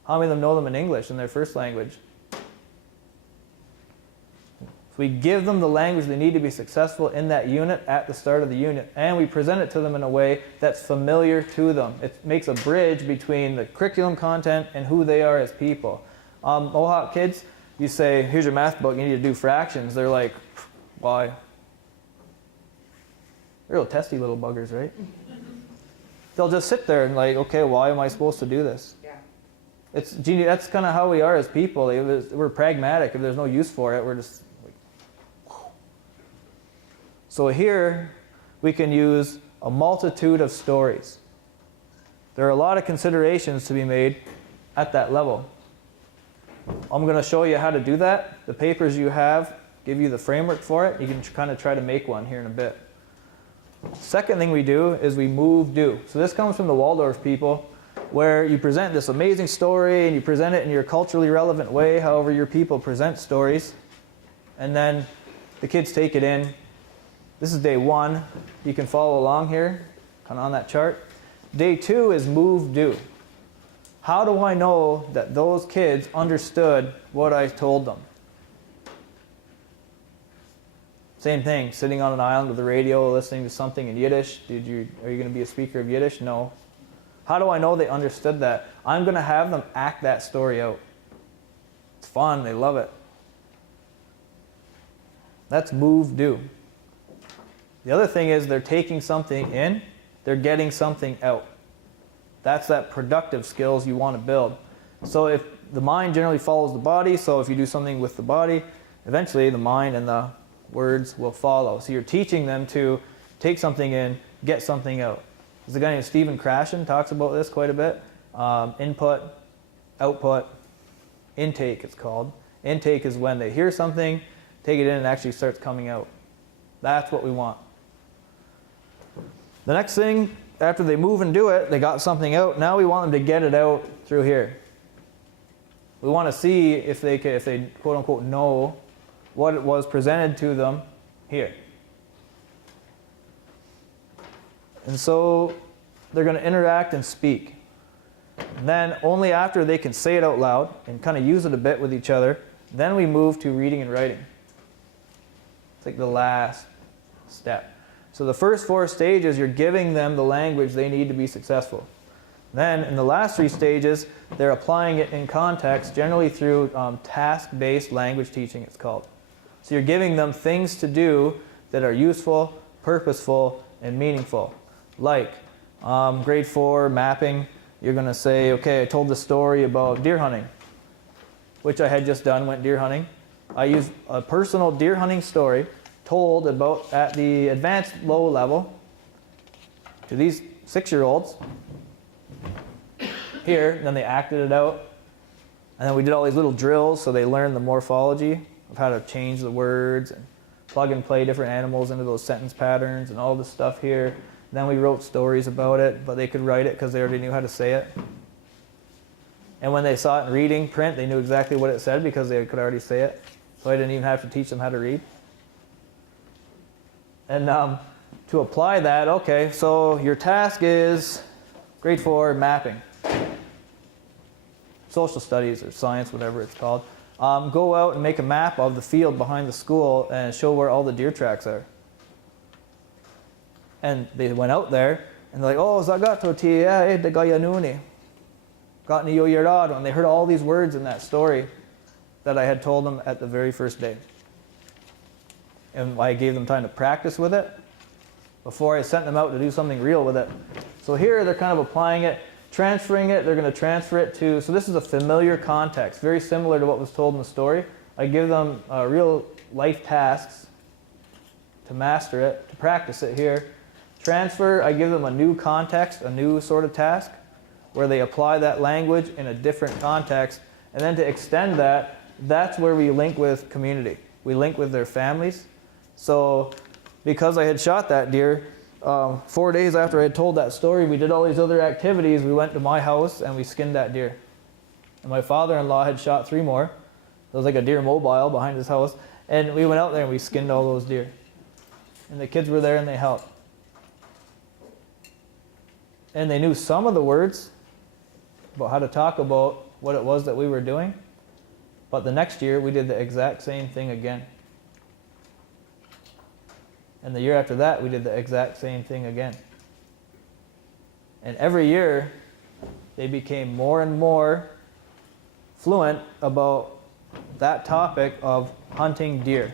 How many of them know them in English in their first language? So we give them the language they need to be successful in that unit at the start of the unit, and we present it to them in a way that's familiar to them. It makes a bridge between the curriculum content and who they are as people. Mohawk kids, you say, here's your math book, you need to do fractions. They're like, why? They're real testy little buggers, right? They'll just sit there and like, okay, why am I supposed to do this? That's kind of how we are as people. We're pragmatic. If there's no use for it, we're just like, whew. So here we can use a multitude of stories. There are a lot of considerations to be made at that level. I'm going to show you how to do that. The papers you have give you the framework for it. You can kind of try to make one here in a bit. Second thing we do is we move do. So this comes from the Waldorf people, where you present this amazing story and you present it in your culturally relevant way, however your people present stories. And then the kids take it in. This is day 1. You can follow along here, kind of on that chart. Day 2 is move do. How do I know that those kids understood what I told them? Same thing, sitting on an island with the radio, listening to something in Yiddish. Are you going to be a speaker of Yiddish? No. How do I know they understood that? I'm going to have them act that story out. It's fun, they love it. That's move do. The other thing is they're taking something in, they're getting something out. That's that productive skills you want to build. So if the mind generally follows the body, so if you do something with the body, eventually the mind and the words will follow. So you're teaching them to take something in, get something out. There's a guy named Stephen Krashen talks about this quite a bit. Input, output, intake it's called. Intake is when they hear something, take it in, and it actually starts coming out. That's what we want. The next thing, after they move and do it, they got something out. Now we want them to get it out through here. We want to see if they quote unquote know what it was presented to them here. And so they're going to interact and speak. And then only after they can say it out loud and kind of use it a bit with each other, then we move to reading and writing. It's like the last step. So the first 4 stages, you're giving them the language they need to be successful. Then in the last 3 stages, they're applying it in context, generally through task-based language teaching, it's called. So you're giving them things to do that are useful, purposeful, and meaningful. Like grade 4 mapping, you're going to say, okay, I told the story about deer hunting, which I had just done, went deer hunting. I used a personal deer hunting story told about at the advanced low level to these 6-year-olds here. Then they acted it out. And then we did all these little drills so they learned the morphology of how to change the words and plug and play different animals into those sentence patterns and all this stuff here. Then we wrote stories about it, but they could write it because they already knew how to say it. And when they saw it in reading print, they knew exactly what it said because they could already say it. So I didn't even have to teach them how to read. And to apply that, okay, so your task is grade 4 mapping. Social studies or science, whatever it's called. Go out and make a map of the field behind the school and show where all the deer tracks are. And they went out there and they're like, oh, zagato tia de gayanuni. Got ni yo yerado. And they heard all these words in that story that I had told them at the very first day. And I gave them time to practice with it before I sent them out to do something real with it. So here they're kind of applying it, transferring it. They're going to transfer it to, so this is a familiar context, very similar to what was told in the story. I give them real life tasks to master it, to practice it here. Transfer, I give them a new context, a new sort of task, where they apply that language in a different context. And then to extend that, that's where we link with community. We link with their families. So because I had shot that deer, 4 days after I had told that story, we did all these other activities. We went to my house and we skinned that deer. And my father-in-law had shot 3 more. There was like a deer mobile behind his house. And we went out there and we skinned all those deer. And the kids were there and they helped. And they knew some of the words about how to talk about what it was that we were doing. But the next year, we did the exact same thing again. And the year after that, we did the exact same thing again. And every year, they became more and more fluent about that topic of hunting deer.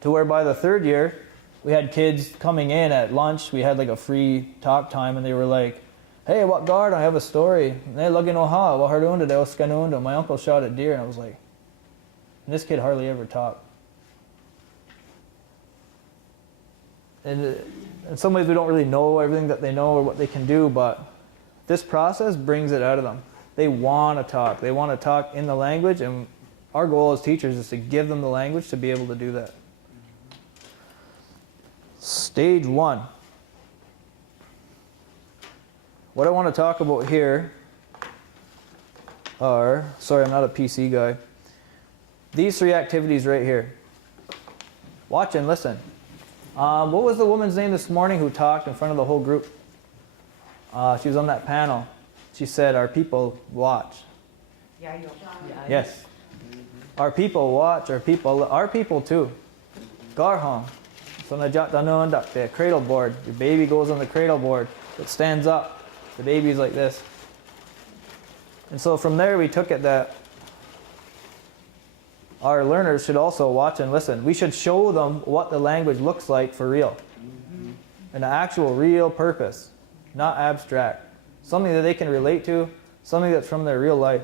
To where by the 3rd year, we had kids coming in at lunch. We had like a free talk time, and they were like, hey, what guard? I have a story. My uncle shot a deer. And I was like, and this kid hardly ever talked. And in some ways we don't really know everything that they know or what they can do, but this process brings it out of them. They want to talk. They want to talk in the language, and our goal as teachers is to give them the language to be able to do that. Stage 1. What I want to talk about here are, sorry, I'm not a PC guy, these 3 activities right here. Watch and listen. What was the woman's name this morning who talked in front of the whole group? She was on that panel. She said, our people watch. Yeah, you'll. Yes. Our people watch, our people too. Garhong. So the cradle board. Your baby goes on the cradle board. It stands up. The baby's like this. And so from there we took it that our learners should also watch and listen. We should show them what the language looks like for real. An actual real purpose, not abstract. Something that they can relate to, something that's from their real life.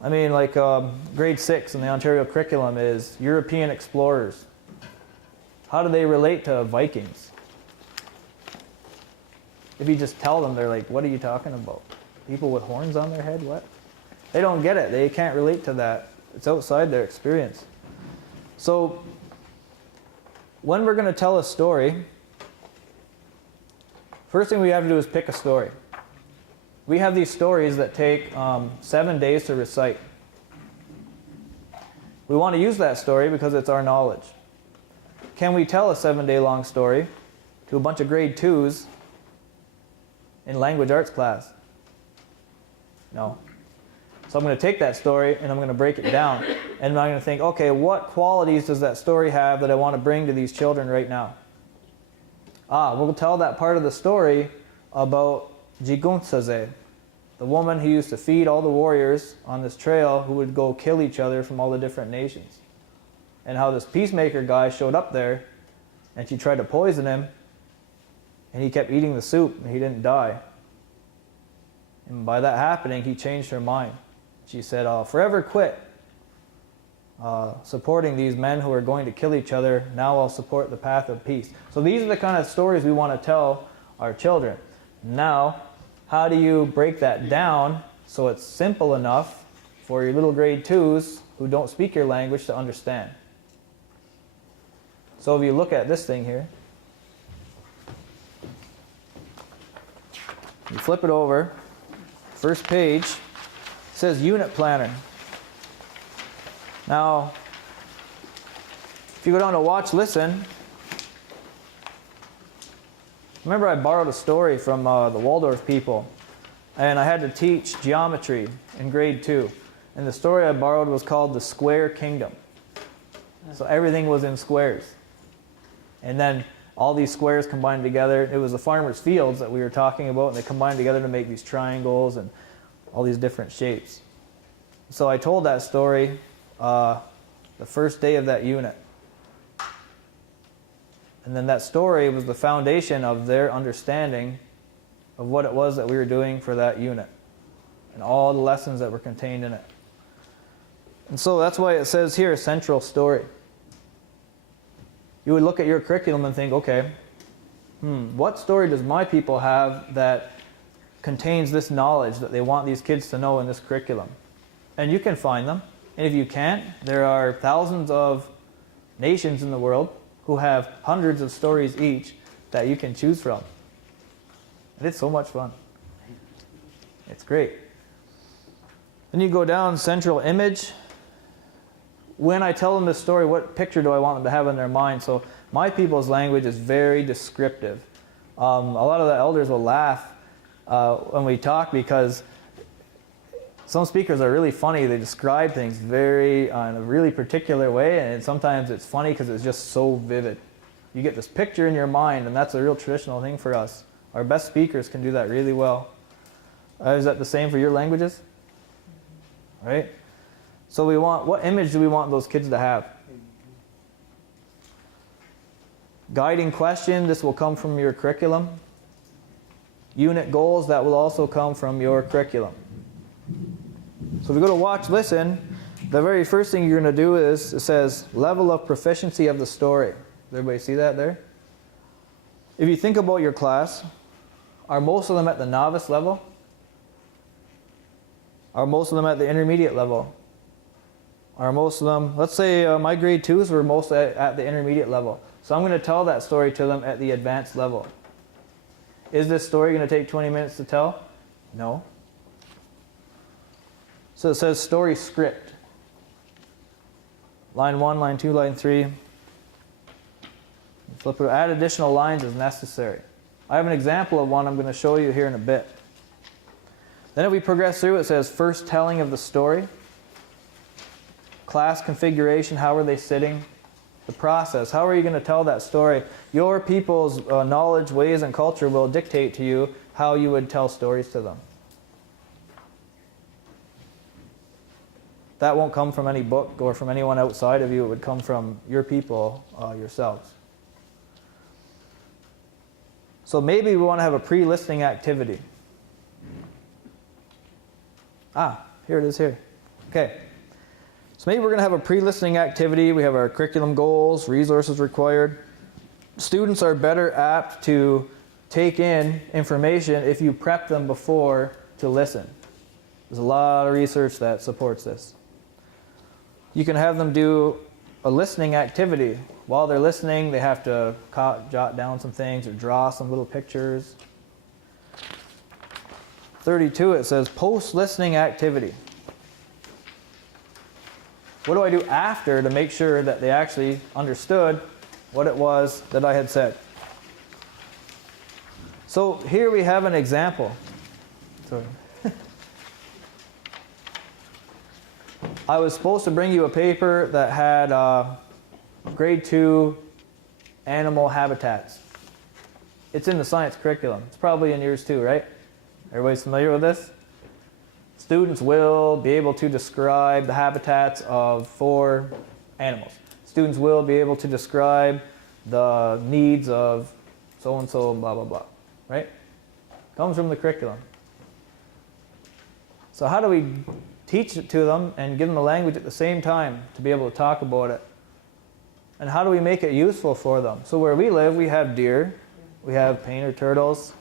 I mean, like grade 6 in the Ontario curriculum is European explorers. How do they relate to Vikings? If you just tell them, they're like, what are you talking about? People with horns on their head? What? They don't get it. They can't relate to that. It's outside their experience. So, when we're going to tell a story, first thing we have to do is pick a story. We have these stories that take 7 days to recite. We want to use that story because it's our knowledge. Can we tell a 7-day long story to a bunch of grade 2s in language arts class? No. So I'm going to take that story and I'm going to break it down. And I'm going to think, okay, what qualities does that story have that I want to bring to these children right now? We'll tell that part of the story about Jiguntsaze, the woman who used to feed all the warriors on this trail who would go kill each other from all the different nations. And how this peacemaker guy showed up there and she tried to poison him and he kept eating the soup and he didn't die. And by that happening, he changed her mind. She said, I'll forever quit supporting these men who are going to kill each other. Now I'll support the path of peace. So these are the kind of stories we want to tell our children. Now, how do you break that down so it's simple enough for your little grade 2s who don't speak your language to understand? So if you look at this thing here, you flip it over, first page, it says unit planner. Now, if you go down to watch, listen, remember I borrowed a story from the Waldorf people, and I had to teach geometry in grade 2. And the story I borrowed was called The Square Kingdom. So everything was in squares. And then all these squares combined together. It was the farmers' fields that we were talking about, and they combined together to make these triangles and all these different shapes. So I told that story the first day of that unit. And then that story was the foundation of their understanding of what it was that we were doing for that unit and all the lessons that were contained in it. And so that's why it says here, central story. You would look at your curriculum and think, okay, what story does my people have that contains this knowledge that they want these kids to know in this curriculum? And you can find them. And if you can't, there are thousands of nations in the world who have hundreds of stories each that you can choose from. And it's so much fun. It's great. Then you go down, central image. When I tell them this story, what picture do I want them to have in their mind? So my people's language is very descriptive. A lot of the elders will laugh when we talk because some speakers are really funny. They describe things in a really particular way, and sometimes it's funny because it's just so vivid. You get this picture in your mind, and that's a real traditional thing for us. Our best speakers can do that really well. Is that the same for your languages? Right? So what image do we want those kids to have? Guiding question, this will come from your curriculum. Unit goals, that will also come from your curriculum. So if we go to watch, listen, the very first thing you're going to do is, it says, level of proficiency of the story. Does everybody see that there? If you think about your class, are most of them at the novice level? Are most of them at the intermediate level? Are most of them, let's say my grade 2s were most at the intermediate level. So I'm going to tell that story to them at the advanced level. Is this story going to take 20 minutes to tell? No. So it says story script. Line 1, line 2, line 3. Flip it, add additional lines as necessary. I have an example of one I'm going to show you here in a bit. Then if we progress through, it says first telling of the story. Class configuration, how are they sitting? The process, how are you going to tell that story? Your people's knowledge, ways, and culture will dictate to you how you would tell stories to them. That won't come from any book or from anyone outside of you. It would come from your people yourselves. So maybe we want to have a pre-listening activity. Here it is here. Okay. So maybe we're going to have a pre-listening activity. We have our curriculum goals, resources required. Students are better apt to take in information if you prep them before to listen. There's a lot of research that supports this. You can have them do a listening activity. While they're listening, they have to jot down some things or draw some little pictures. 32, it says post-listening activity. What do I do after to make sure that they actually understood what it was that I had said? So here we have an example. Sorry. I was supposed to bring you a paper that had grade 2 animal habitats. It's in the science curriculum. It's probably in yours too, right? Everybody's familiar with this? Students will be able to describe the habitats of 4 animals. Students will be able to describe the needs of so-and-so, blah, blah, blah. Right? Comes from the curriculum. So how do we teach it to them and give them the language at the same time to be able to talk about it? And how do we make it useful for them? So where we live, we have deer, we have painter turtles.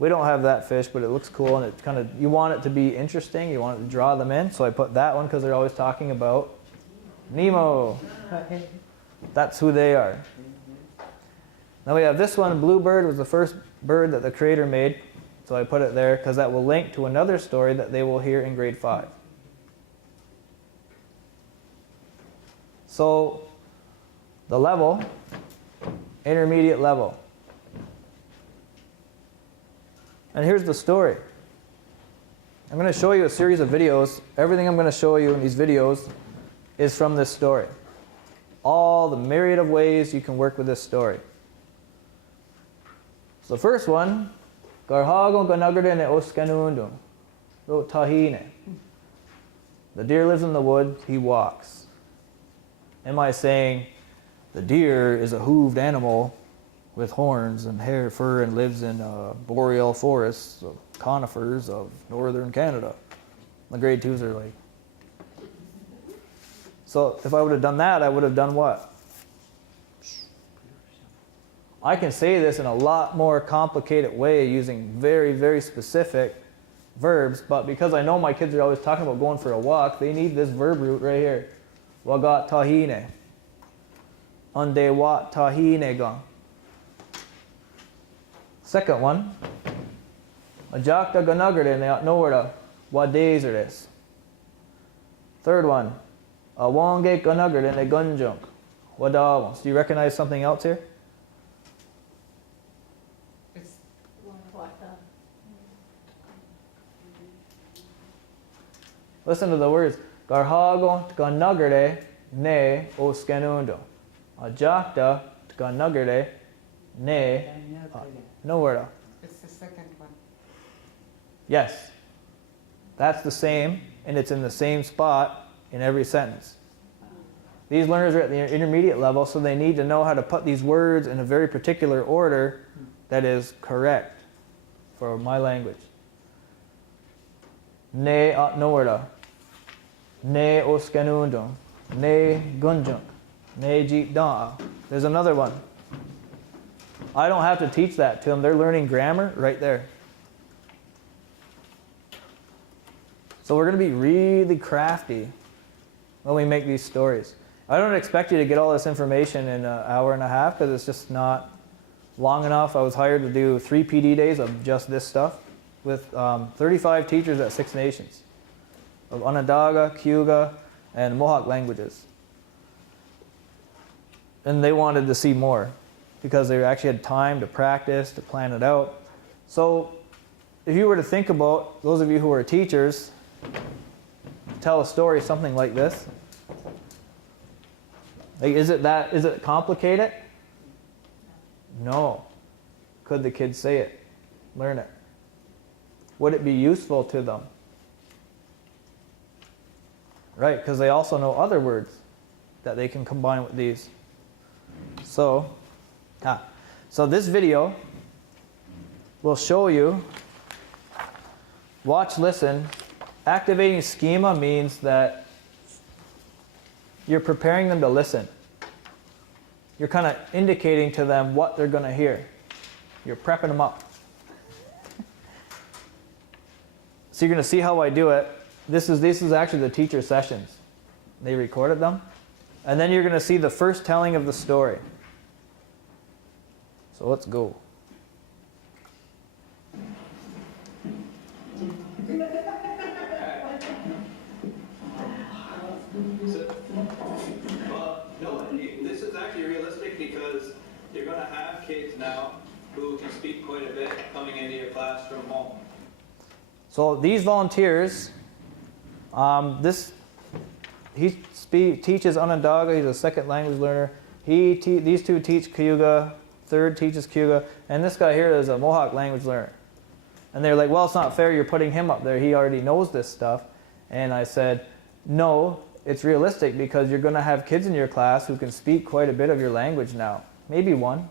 We don't have that fish, but it looks cool, and it kind of, you want it to be interesting, you want it to draw them in, so I put that one because they're always talking about Nemo. That's who they are. Now we have this one, bluebird was the first bird that the creator made, so I put it there because that will link to another story that they will hear in grade 5. So the level, intermediate level. And here's the story. I'm going to show you a series of videos. Everything I'm going to show you in these videos is from this story. All the myriad of ways you can work with this story. So the first one, Garhagon ganagardene oskanundum, lo tahine. The deer lives in the woods, he walks. Am I saying the deer is a hooved animal with horns and hair, fur, and lives in boreal forests of conifers of northern Canada? The grade 2s are like. So if I would have done that, I would have done what? I can say this in a lot more complicated way using very, very specific verbs, but because I know my kids are always talking about going for a walk, they need this verb root right here. Wagat tahine. Unde wat tahine gong. Second one, Ajakta ganagarde ne atnorda, what days are this? Third one, Awange ganagarde ne gunjunk, what dawans? Do you recognize something else here? Listen to the words. Garhago ganagarde ne oskenundo. Ajakta ganagarde ne. No word. It's the second one. Yes. That's the same, and it's in the same spot in every sentence. These learners are at the intermediate level, so they need to know how to put these words in a very particular order that is correct for my language. Ne atnorda. Ne oskanundum. Ne gunjunk. Ne jeet da. There's another one. I don't have to teach that to them. They're learning grammar right there. So we're going to be really crafty when we make these stories. I don't expect you to get all this information in an hour and a half because it's just not long enough. I was hired to do 3 PD days of just this stuff with 35 teachers at 6 nations of Onondaga, Cayuga, and Mohawk languages. And they wanted to see more because they actually had time to practice, to plan it out. So if you were to think about, those of you who are teachers, tell a story something like this. Like, is it complicated? No. Could the kids say it? Learn it? Would it be useful to them? Right, because they also know other words that they can combine with these. So this video will show you, watch, listen. Activating schema means that you're preparing them to listen. You're kind of indicating to them what they're going to hear. You're prepping them up. So you're going to see how I do it. This is actually the teacher sessions. They recorded them. And then you're going to see the first telling of the story. So let's go. This is actually realistic because you're going to have kids now who can speak quite a bit coming into your class from home. So these volunteers, he teaches Onondaga. He's a second language learner. These two teach Cayuga. Third teaches Cayuga. And this guy here is a Mohawk language learner. And they're like, well, it's not fair you're putting him up there. He already knows this stuff. And I said, no, it's realistic because you're going to have kids in your class who can speak quite a bit of your language now. Maybe one,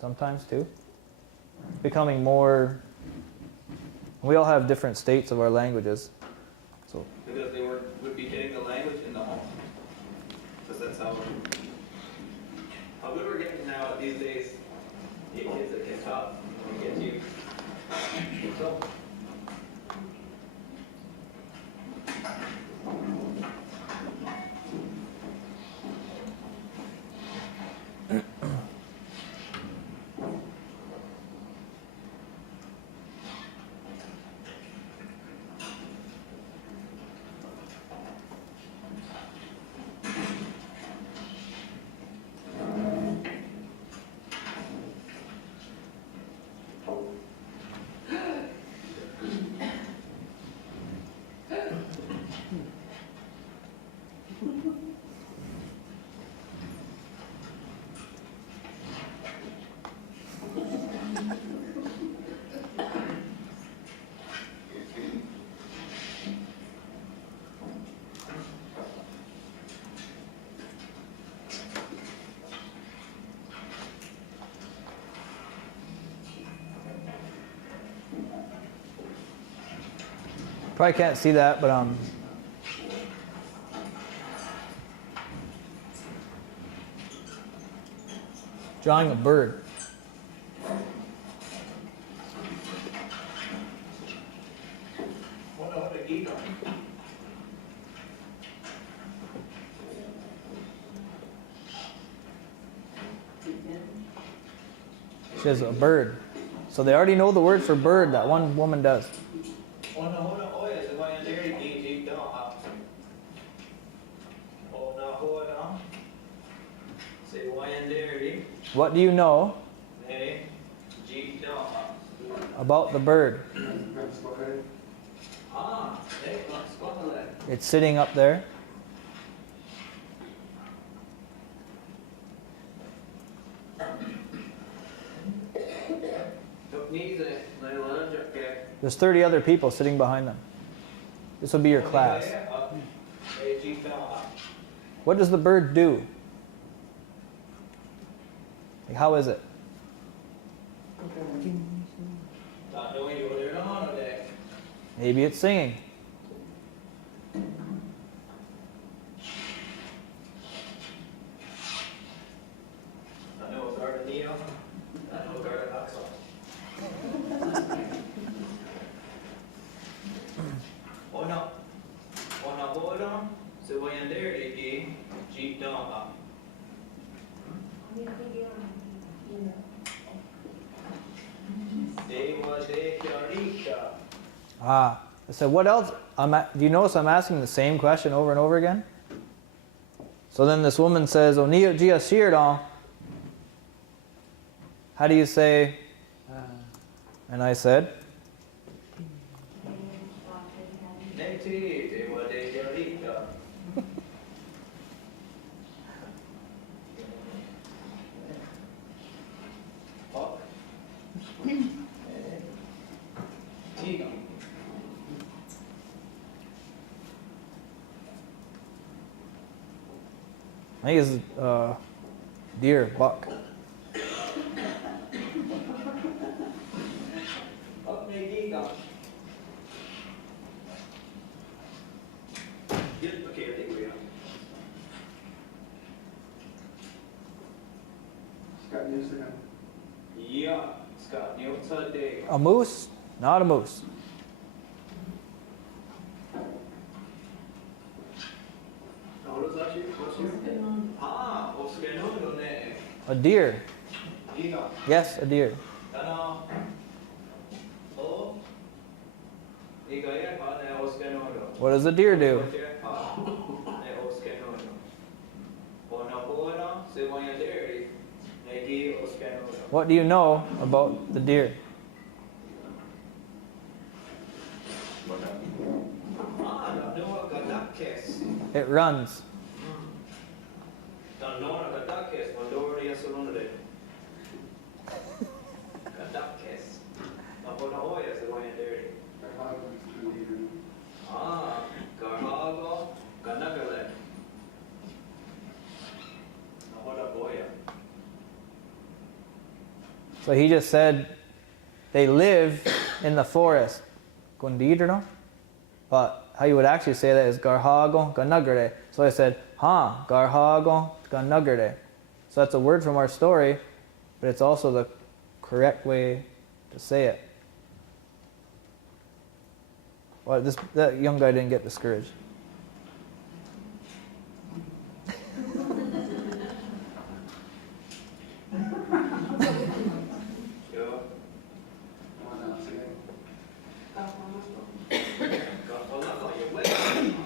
sometimes two. It's becoming more... We all have different states of our languages. So Because they would be getting the language in the home. Because that's how good we're getting now these days. You kids that can talk and get you. So. probably can't see that, but drawing a bird. She has a bird. So they already know the word for bird, that one woman does. What do you know about the bird? It's sitting up there. There's 30 other people sitting behind them. This will be your class. What does the bird do? Like, how is it? Maybe it's singing. Tehotakerá. Ah, I said, what else? Do you notice I'm asking the same question over and over again? So then this woman says, "Oniyo jia shirdo." How do you say? And I said, Neti Tehotakerá. Hop. Tiga. I think it's deer, buck. Hop Negiga. Helt parkeret ikke mere. Ja, skal nævne det. A moose? Not a moose. Har du sagt det? Ah, og skal nå det. A deer. Giga. Yes, a deer. Dana. Og Giga er han og skal nå det. What does a deer do? What do you know about the deer? It runs. So he just said they live in the forest. Gondidro? But how you would actually say that is garhago ganagare. So I said, garhago ganagare. So that's a word from our story, but it's also the correct way to say it. Well, that young guy didn't get discouraged.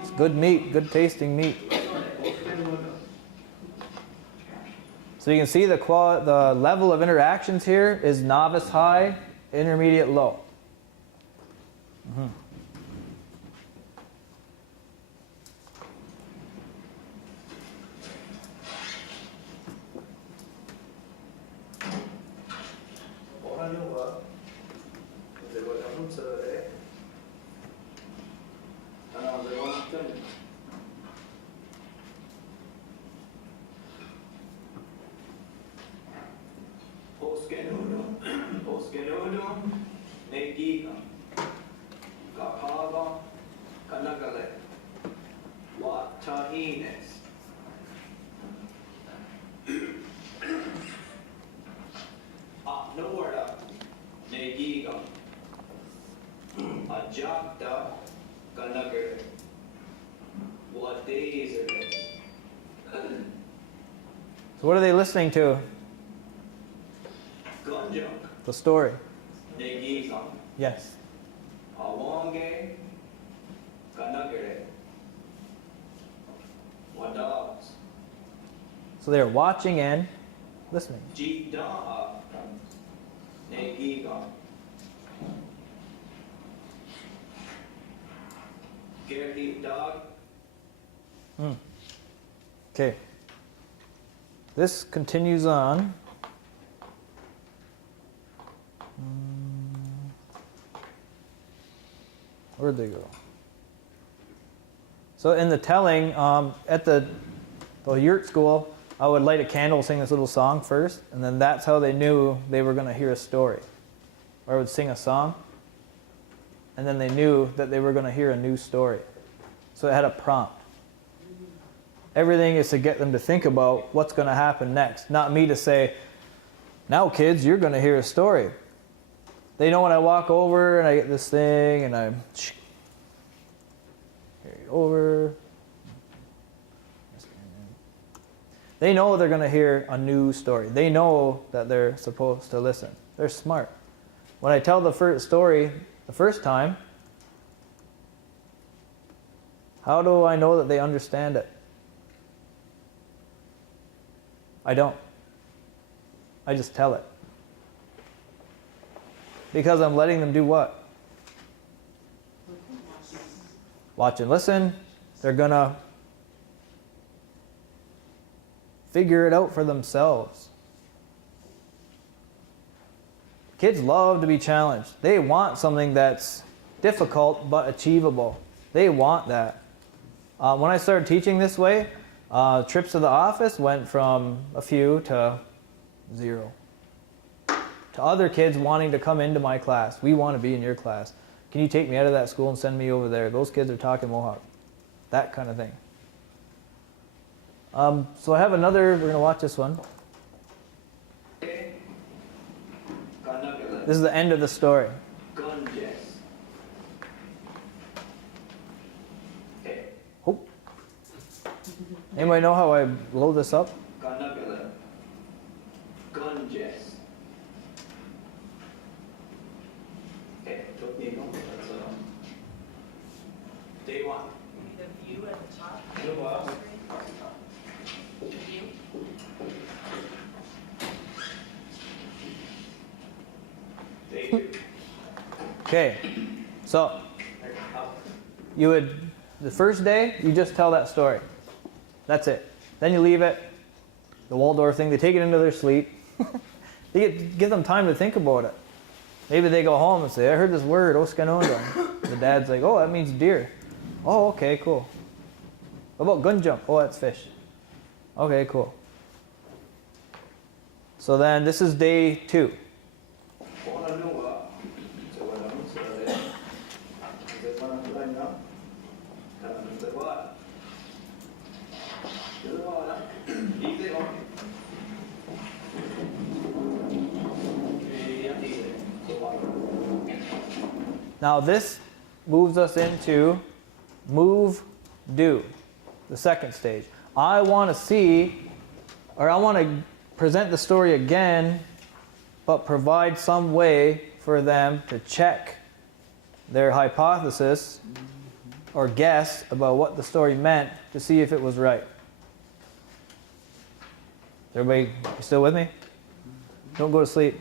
It's good meat, good tasting meat. So you can see the level of interactions here is novice high, intermediate low. Mm-hmm. So what are they listening to? The story. Yes. So they're watching and listening. Okay. This continues on. Where'd they go? So in the telling, at the yurt school, I would light a candle, sing this little song first, and then that's how they knew they were going to hear a story. Or I would sing a song, and then they knew that they were going to hear a new story. So it had a prompt. Everything is to get them to think about what's going to happen next, not me to say, now kids, you're going to hear a story. They know when I walk over and I get this thing and I carry it over. They know they're going to hear a new story. They know that they're supposed to listen. They're smart. when I tell the first story the first time, how do I know that they understand it? I don't. I just tell it. Because I'm letting them do what? Watch and listen. They're going to figure it out for themselves. Kids love to be challenged. They want something that's difficult but achievable. They want that. When I started teaching this way, trips to the office went from a few to 0. To other kids wanting to come into my class. We want to be in your class. Can you take me out of that school and send me over there? Those kids are talking Mohawk. That kind of thing. So I have another, we're going to watch this one. This is the end of the story. Oh. Anybody know how I blow this up? Day 1. The view at the top. The view. Day 2. Okay. So, you would, the first day, you just tell that story. That's it. Then you leave it. The Waldorf thing, they take it into their sleep. Give them time to think about it. Maybe they go home and say, I heard this word, Oskanonda. The dad's like, oh, that means deer. Oh, okay, cool. What about gun jump? Oh, that's fish. Okay, cool. So then this is day 2. Now this moves us into move, do, the second stage. I want to see, or I want to present the story again, but provide some way for them to check their hypothesis or guess about what the story meant to see if it was right. Everybody, you still with me? Don't go to sleep.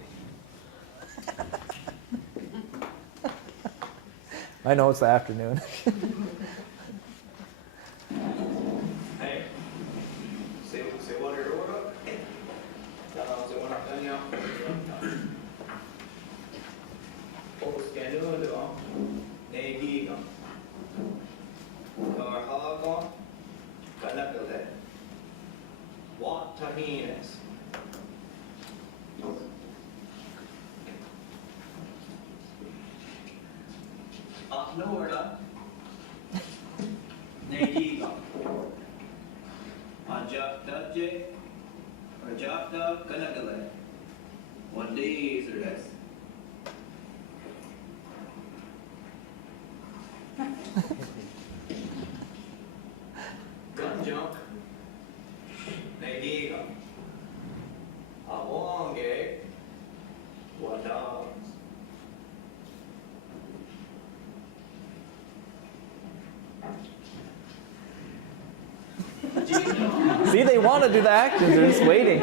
I know it's the afternoon. Hey, se vuole loro, se vuole Antonio, o scanuto, nei giga, Carhago, Canapile, what tahines. Noorda, Negiga, Ajaptaje, Ajapta Kanagale. What days are this? Gun junk, Negiga, Awonge, what dogs? See, they want to do the actions, they're just waiting.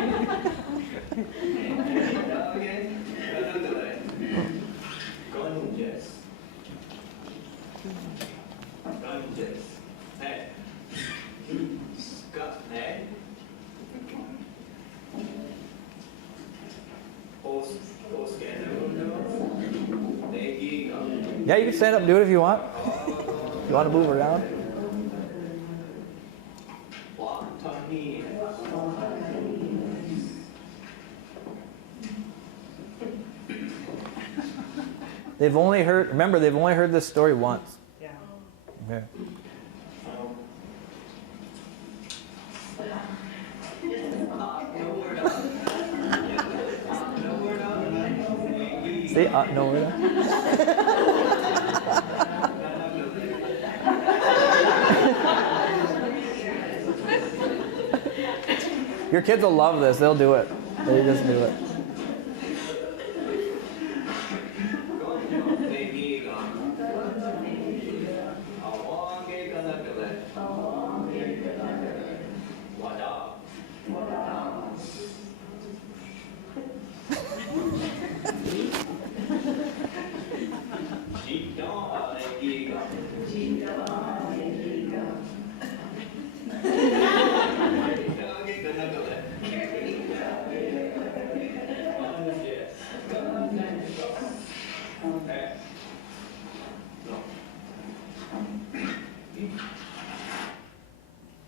Yeah, you can stand up and do it if you want. You want to move around? They've only heard, remember, they've only heard this story once. Yeah. Okay. See, no, we're not. Your kids will love this. They'll do it. They just do it.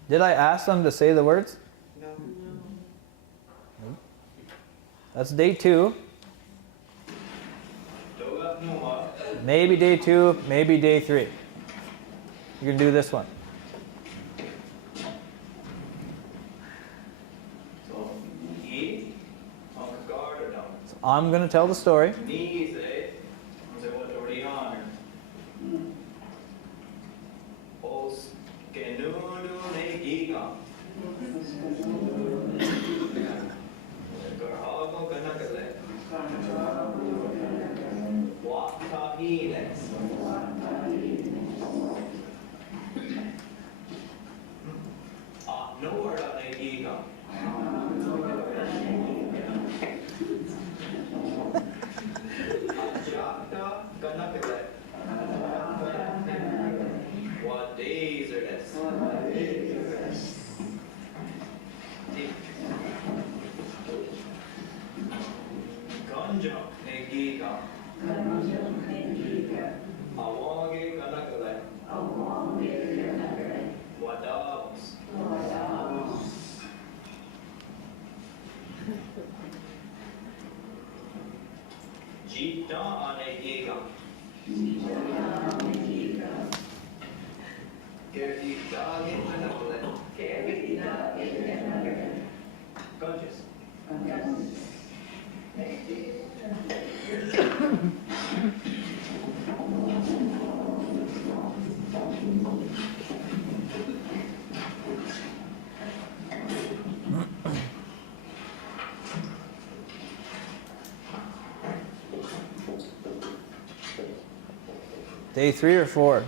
Did I ask them to say the words? No. That's day 2. Maybe day 2, maybe day 3. You can do this one. So I'm going to tell the story. What days are this? Ganjo negiga. Awage kanakale. Wadabs. Jita anegiga. Conscious. Day 3 or 4?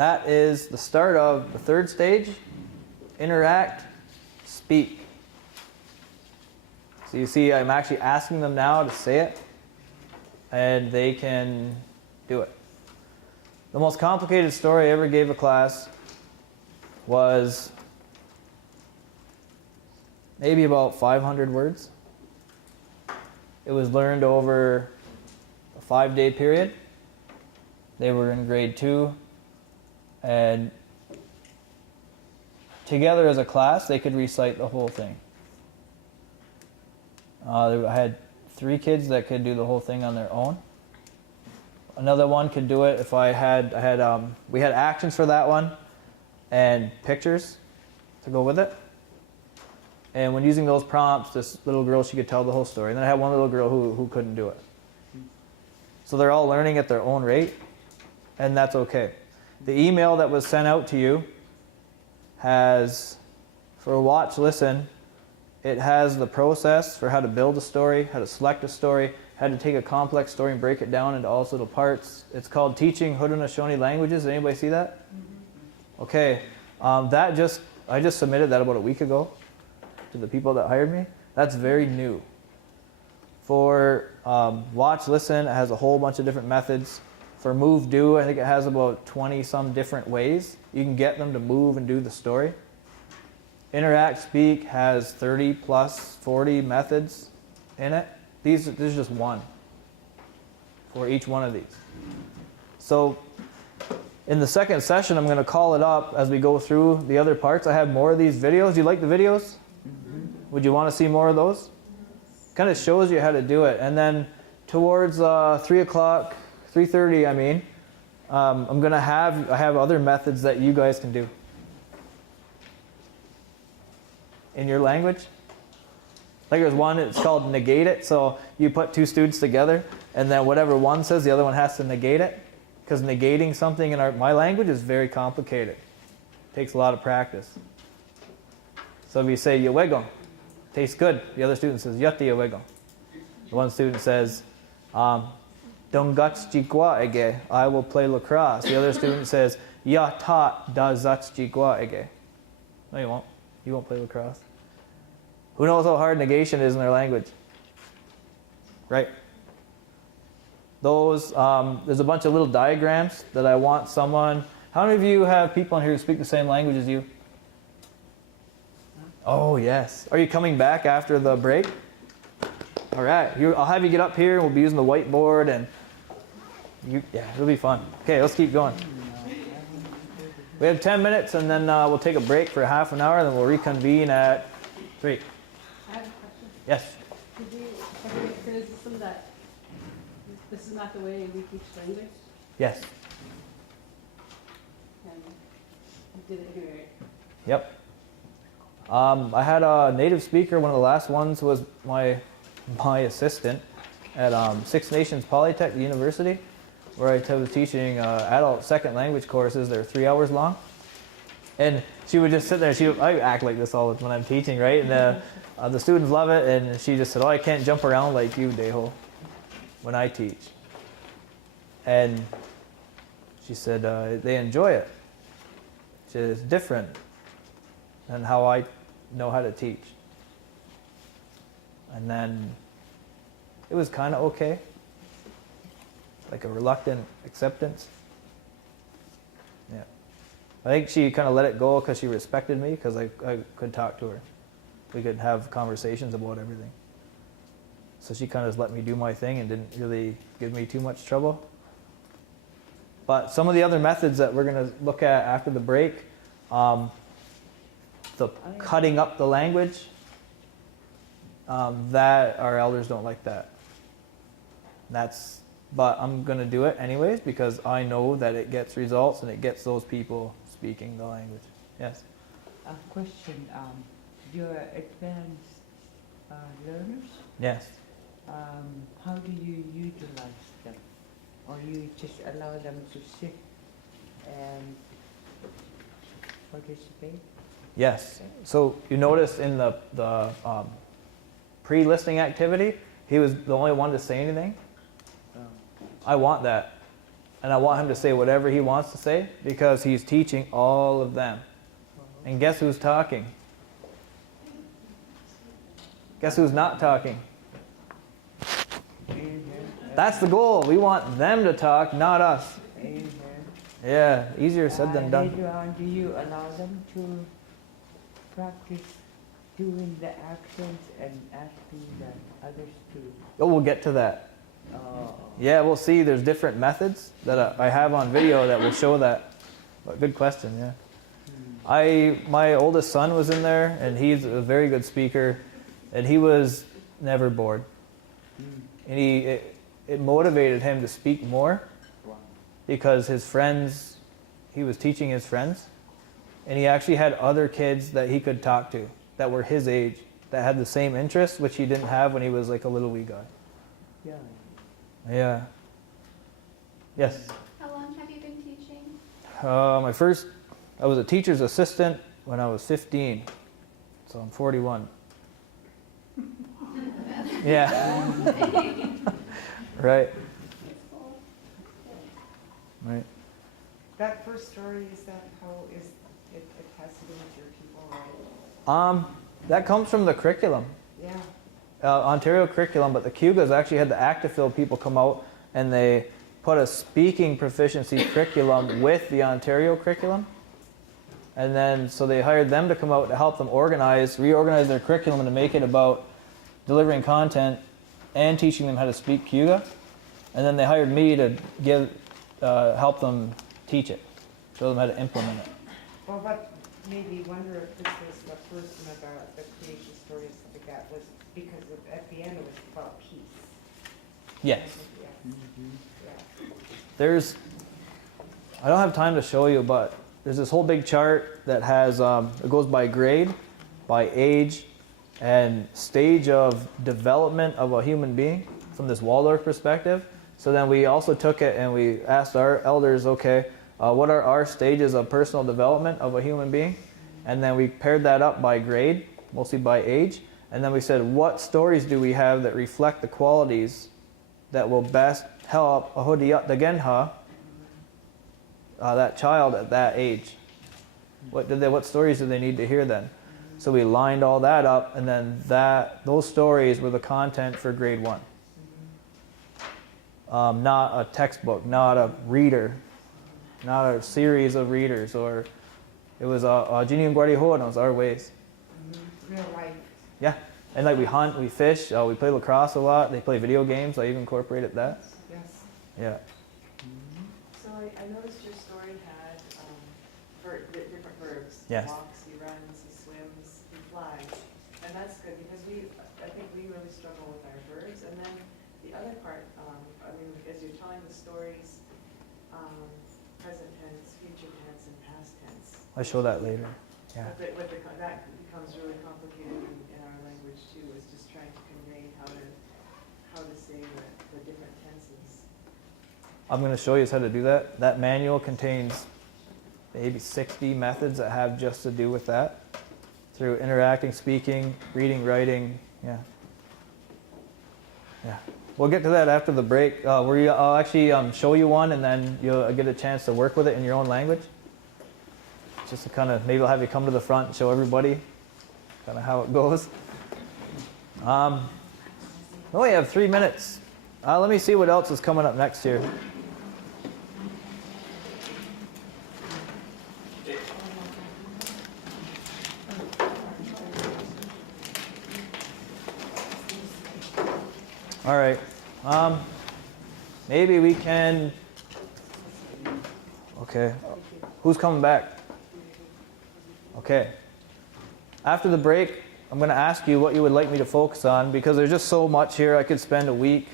That is the start of the 3rd stage. Interact, speak. So you see I'm actually asking them now to say it, and they can do it. The most complicated story I ever gave a class was maybe about 500 words. It was learned over a 5-day period. They were in grade 2, and together as a class, they could recite the whole thing. I had 3 kids that could do the whole thing on their own. Another one could do it if we had actions for that one. and pictures to go with it. And when using those prompts, this little girl, she could tell the whole story. And then I had one little girl who couldn't do it. So they're all learning at their own rate, and that's okay. The email that was sent out to you has, for watch, listen, it has the process for how to build a story, how to select a story, how to take a complex story and break it down into all its little parts. It's called Teaching Haudenosaunee Languages. Did anybody see that? Okay. I just submitted that about a week ago to the people that hired me. That's very new. For watch, listen, it has a whole bunch of different methods. For move, do, I think it has about 20 some different ways you can get them to move and do the story. Interact, speak has 30 plus 40 methods in it. This is just one for each one of these. So in the second session, I'm going to call it up as we go through the other parts. I have more of these videos. Do you like the videos? Would you want to see more of those? Kind of shows you how to do it. And then towards 3 o'clock, 3:30, I mean, I'm going to I have other methods that you guys can do in your language. Like there's one, it's called negate it. So you put two students together, and then whatever one says, the other one has to negate it. Because negating something in my language is very complicated. It takes a lot of practice. So if you say yawego, tastes good, the other student says yati yawego. The one student says, dongatschikwa ege, I will play lacrosse. The other student says, ya ta da zatschikwa ege. No, you won't. You won't play lacrosse. Who knows how hard negation is in their language? Right? Those, there's a bunch of little diagrams that I want someone. How many of you have people in here who speak the same language as you? Oh, yes. Are you coming back after the break? All right. I'll have you get up here, and we'll be using the whiteboard, and yeah, it'll be fun. Okay, let's keep going. We have 10 minutes, and then we'll take a break for half an hour, and then we'll reconvene at 3. I have a question. Yes? Could you ever make criticism that this is not the way we teach language? Yes. And you did it anyway, right? Yep. I had a native speaker, one of the last ones was my assistant at Six Nations Polytech University, where I was teaching adult second language courses. They're 3 hours long. And she would just sit there. I act like this all when I'm teaching, right? And the students love it. And she just said, oh, I can't jump around like you, Deho, when I teach. And she said, they enjoy it. She said, it's different than how I know how to teach. And then it was kind of okay. Like a reluctant acceptance. Yeah. I think she kind of let it go because she respected me, because I could talk to her. We could have conversations about everything. So she kind of just let me do my thing and didn't really give me too much trouble. But some of the other methods that we're going to look at after the break, the cutting up the language, that our elders don't like that. But I'm going to do it anyways because I know that it gets results and it gets those people speaking the language. Yes? A question, your advanced learners, Yes. how do you utilize them? Or you just allow them to sit and participate? Yes. So you notice in the pre-listing activity, he was the only one to say anything. I want that. And I want him to say whatever he wants to say because he's teaching all of them. And guess who's talking? Guess who's not talking? That's the goal. We want them to talk, not us. Amen. Yeah, easier said than done. Later on, do you allow them to practice doing the actions and asking the others to? Oh, we'll get to that. Yeah, we'll see. There's different methods that I have on video that will show that. But good question, yeah. My oldest son was in there, and he's a very good speaker, and he was never bored. And it motivated him to speak more because his friends, he was teaching his friends, And he actually had other kids that he could talk to that were his age, that had the same interests, which he didn't have when he was like a little wee guy. Yeah. Yeah. Yes? How long have you been teaching? I was a teacher's assistant when I was 15. So I'm 41. Yeah. Right. Right. That first story, is that how is it has to do with your people, right? That comes from the curriculum. Yeah. Ontario curriculum, but the Cugas actually had the Actifil people come out and they put a speaking proficiency curriculum with the Ontario curriculum. And then, so they hired them to come out to help them reorganize their curriculum and to make it about delivering content and teaching them how to speak Cuga. And then they hired me to help them teach it, show them how to implement it. Well, what made me wonder if this was the first one about the creation story and stuff like that was because at the end it was about peace. Yes. Yeah. Yeah. I don't have time to show you, but there's this whole big chart that has, it goes by grade, by age, and stage of development of a human being from this Waldorf perspective. So then we also took it and we asked our elders, okay, what are our stages of personal development of a human being? And then we paired that up by grade, mostly by age. And then we said, what stories do we have that reflect the qualities that will best help Ahodiyat that child at that age? What stories do they need to hear then? So we lined all that up, and then those stories were the content for grade 1. Not a textbook, not a reader, not a series of readers, or it was Jinium Guardiho, and it was our ways. Real life. Yeah, and like we hunt, we fish, we play lacrosse a lot. They play video games. I even incorporated that. Yes. Yeah. So I noticed your story had different verbs. Yes. He walks, he runs, he swims, he flies. And that's good because I think we really struggle with our verbs. And then the other part, as you're telling the stories, present tense, future tense, and past tense. I'll show that later. Yeah. That becomes really complicated in our language too, is just trying to convey how to say the different tenses. I'm going to show you how to do that. That manual contains maybe 60 methods that have just to do with that. Through interacting, speaking, reading, writing, yeah. Yeah. We'll get to that after the break. I'll actually show you one, and then you'll get a chance to work with it in your own language. Just to kind of, maybe I'll have you come to the front and show everybody kind of how it goes. We only have 3 minutes. Let me see what else is coming up next here. All right. Maybe we can. Okay. Who's coming back? Okay. After the break, I'm going to ask you what you would like me to focus on, because there's just so much here. I could spend a week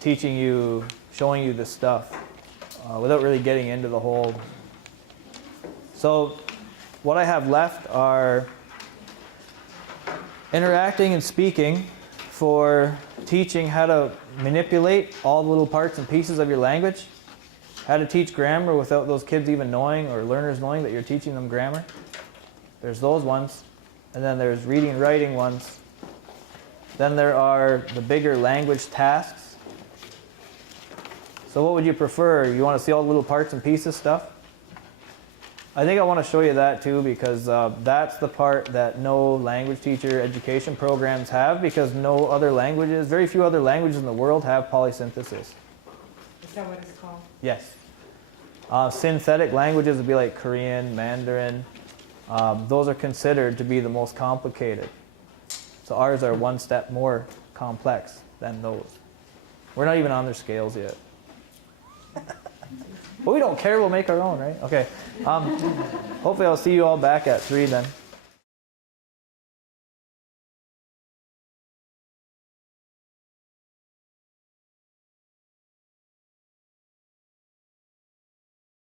teaching you, showing you this stuff without really getting into the whole. So what I have left are interacting and speaking for teaching how to manipulate all the little parts and pieces of your language, how to teach grammar without those kids even knowing, or learners knowing that you're teaching them grammar. There's those ones. And then there's reading and writing ones. Then there are the bigger language tasks. So what would you prefer? You want to see all the little parts and pieces stuff? I think I want to show you that too, because that's the part that no language teacher education programs have, because no other languages, very few other languages in the world have polysynthesis. Is that what it's called? Yes. Synthetic languages would be like Korean, Mandarin. Those are considered to be the most complicated. So ours are one step more complex than those. We're not even on their scales yet. But we don't care, we'll make our own, right? Okay. Hopefully I'll see you all back at 3 then.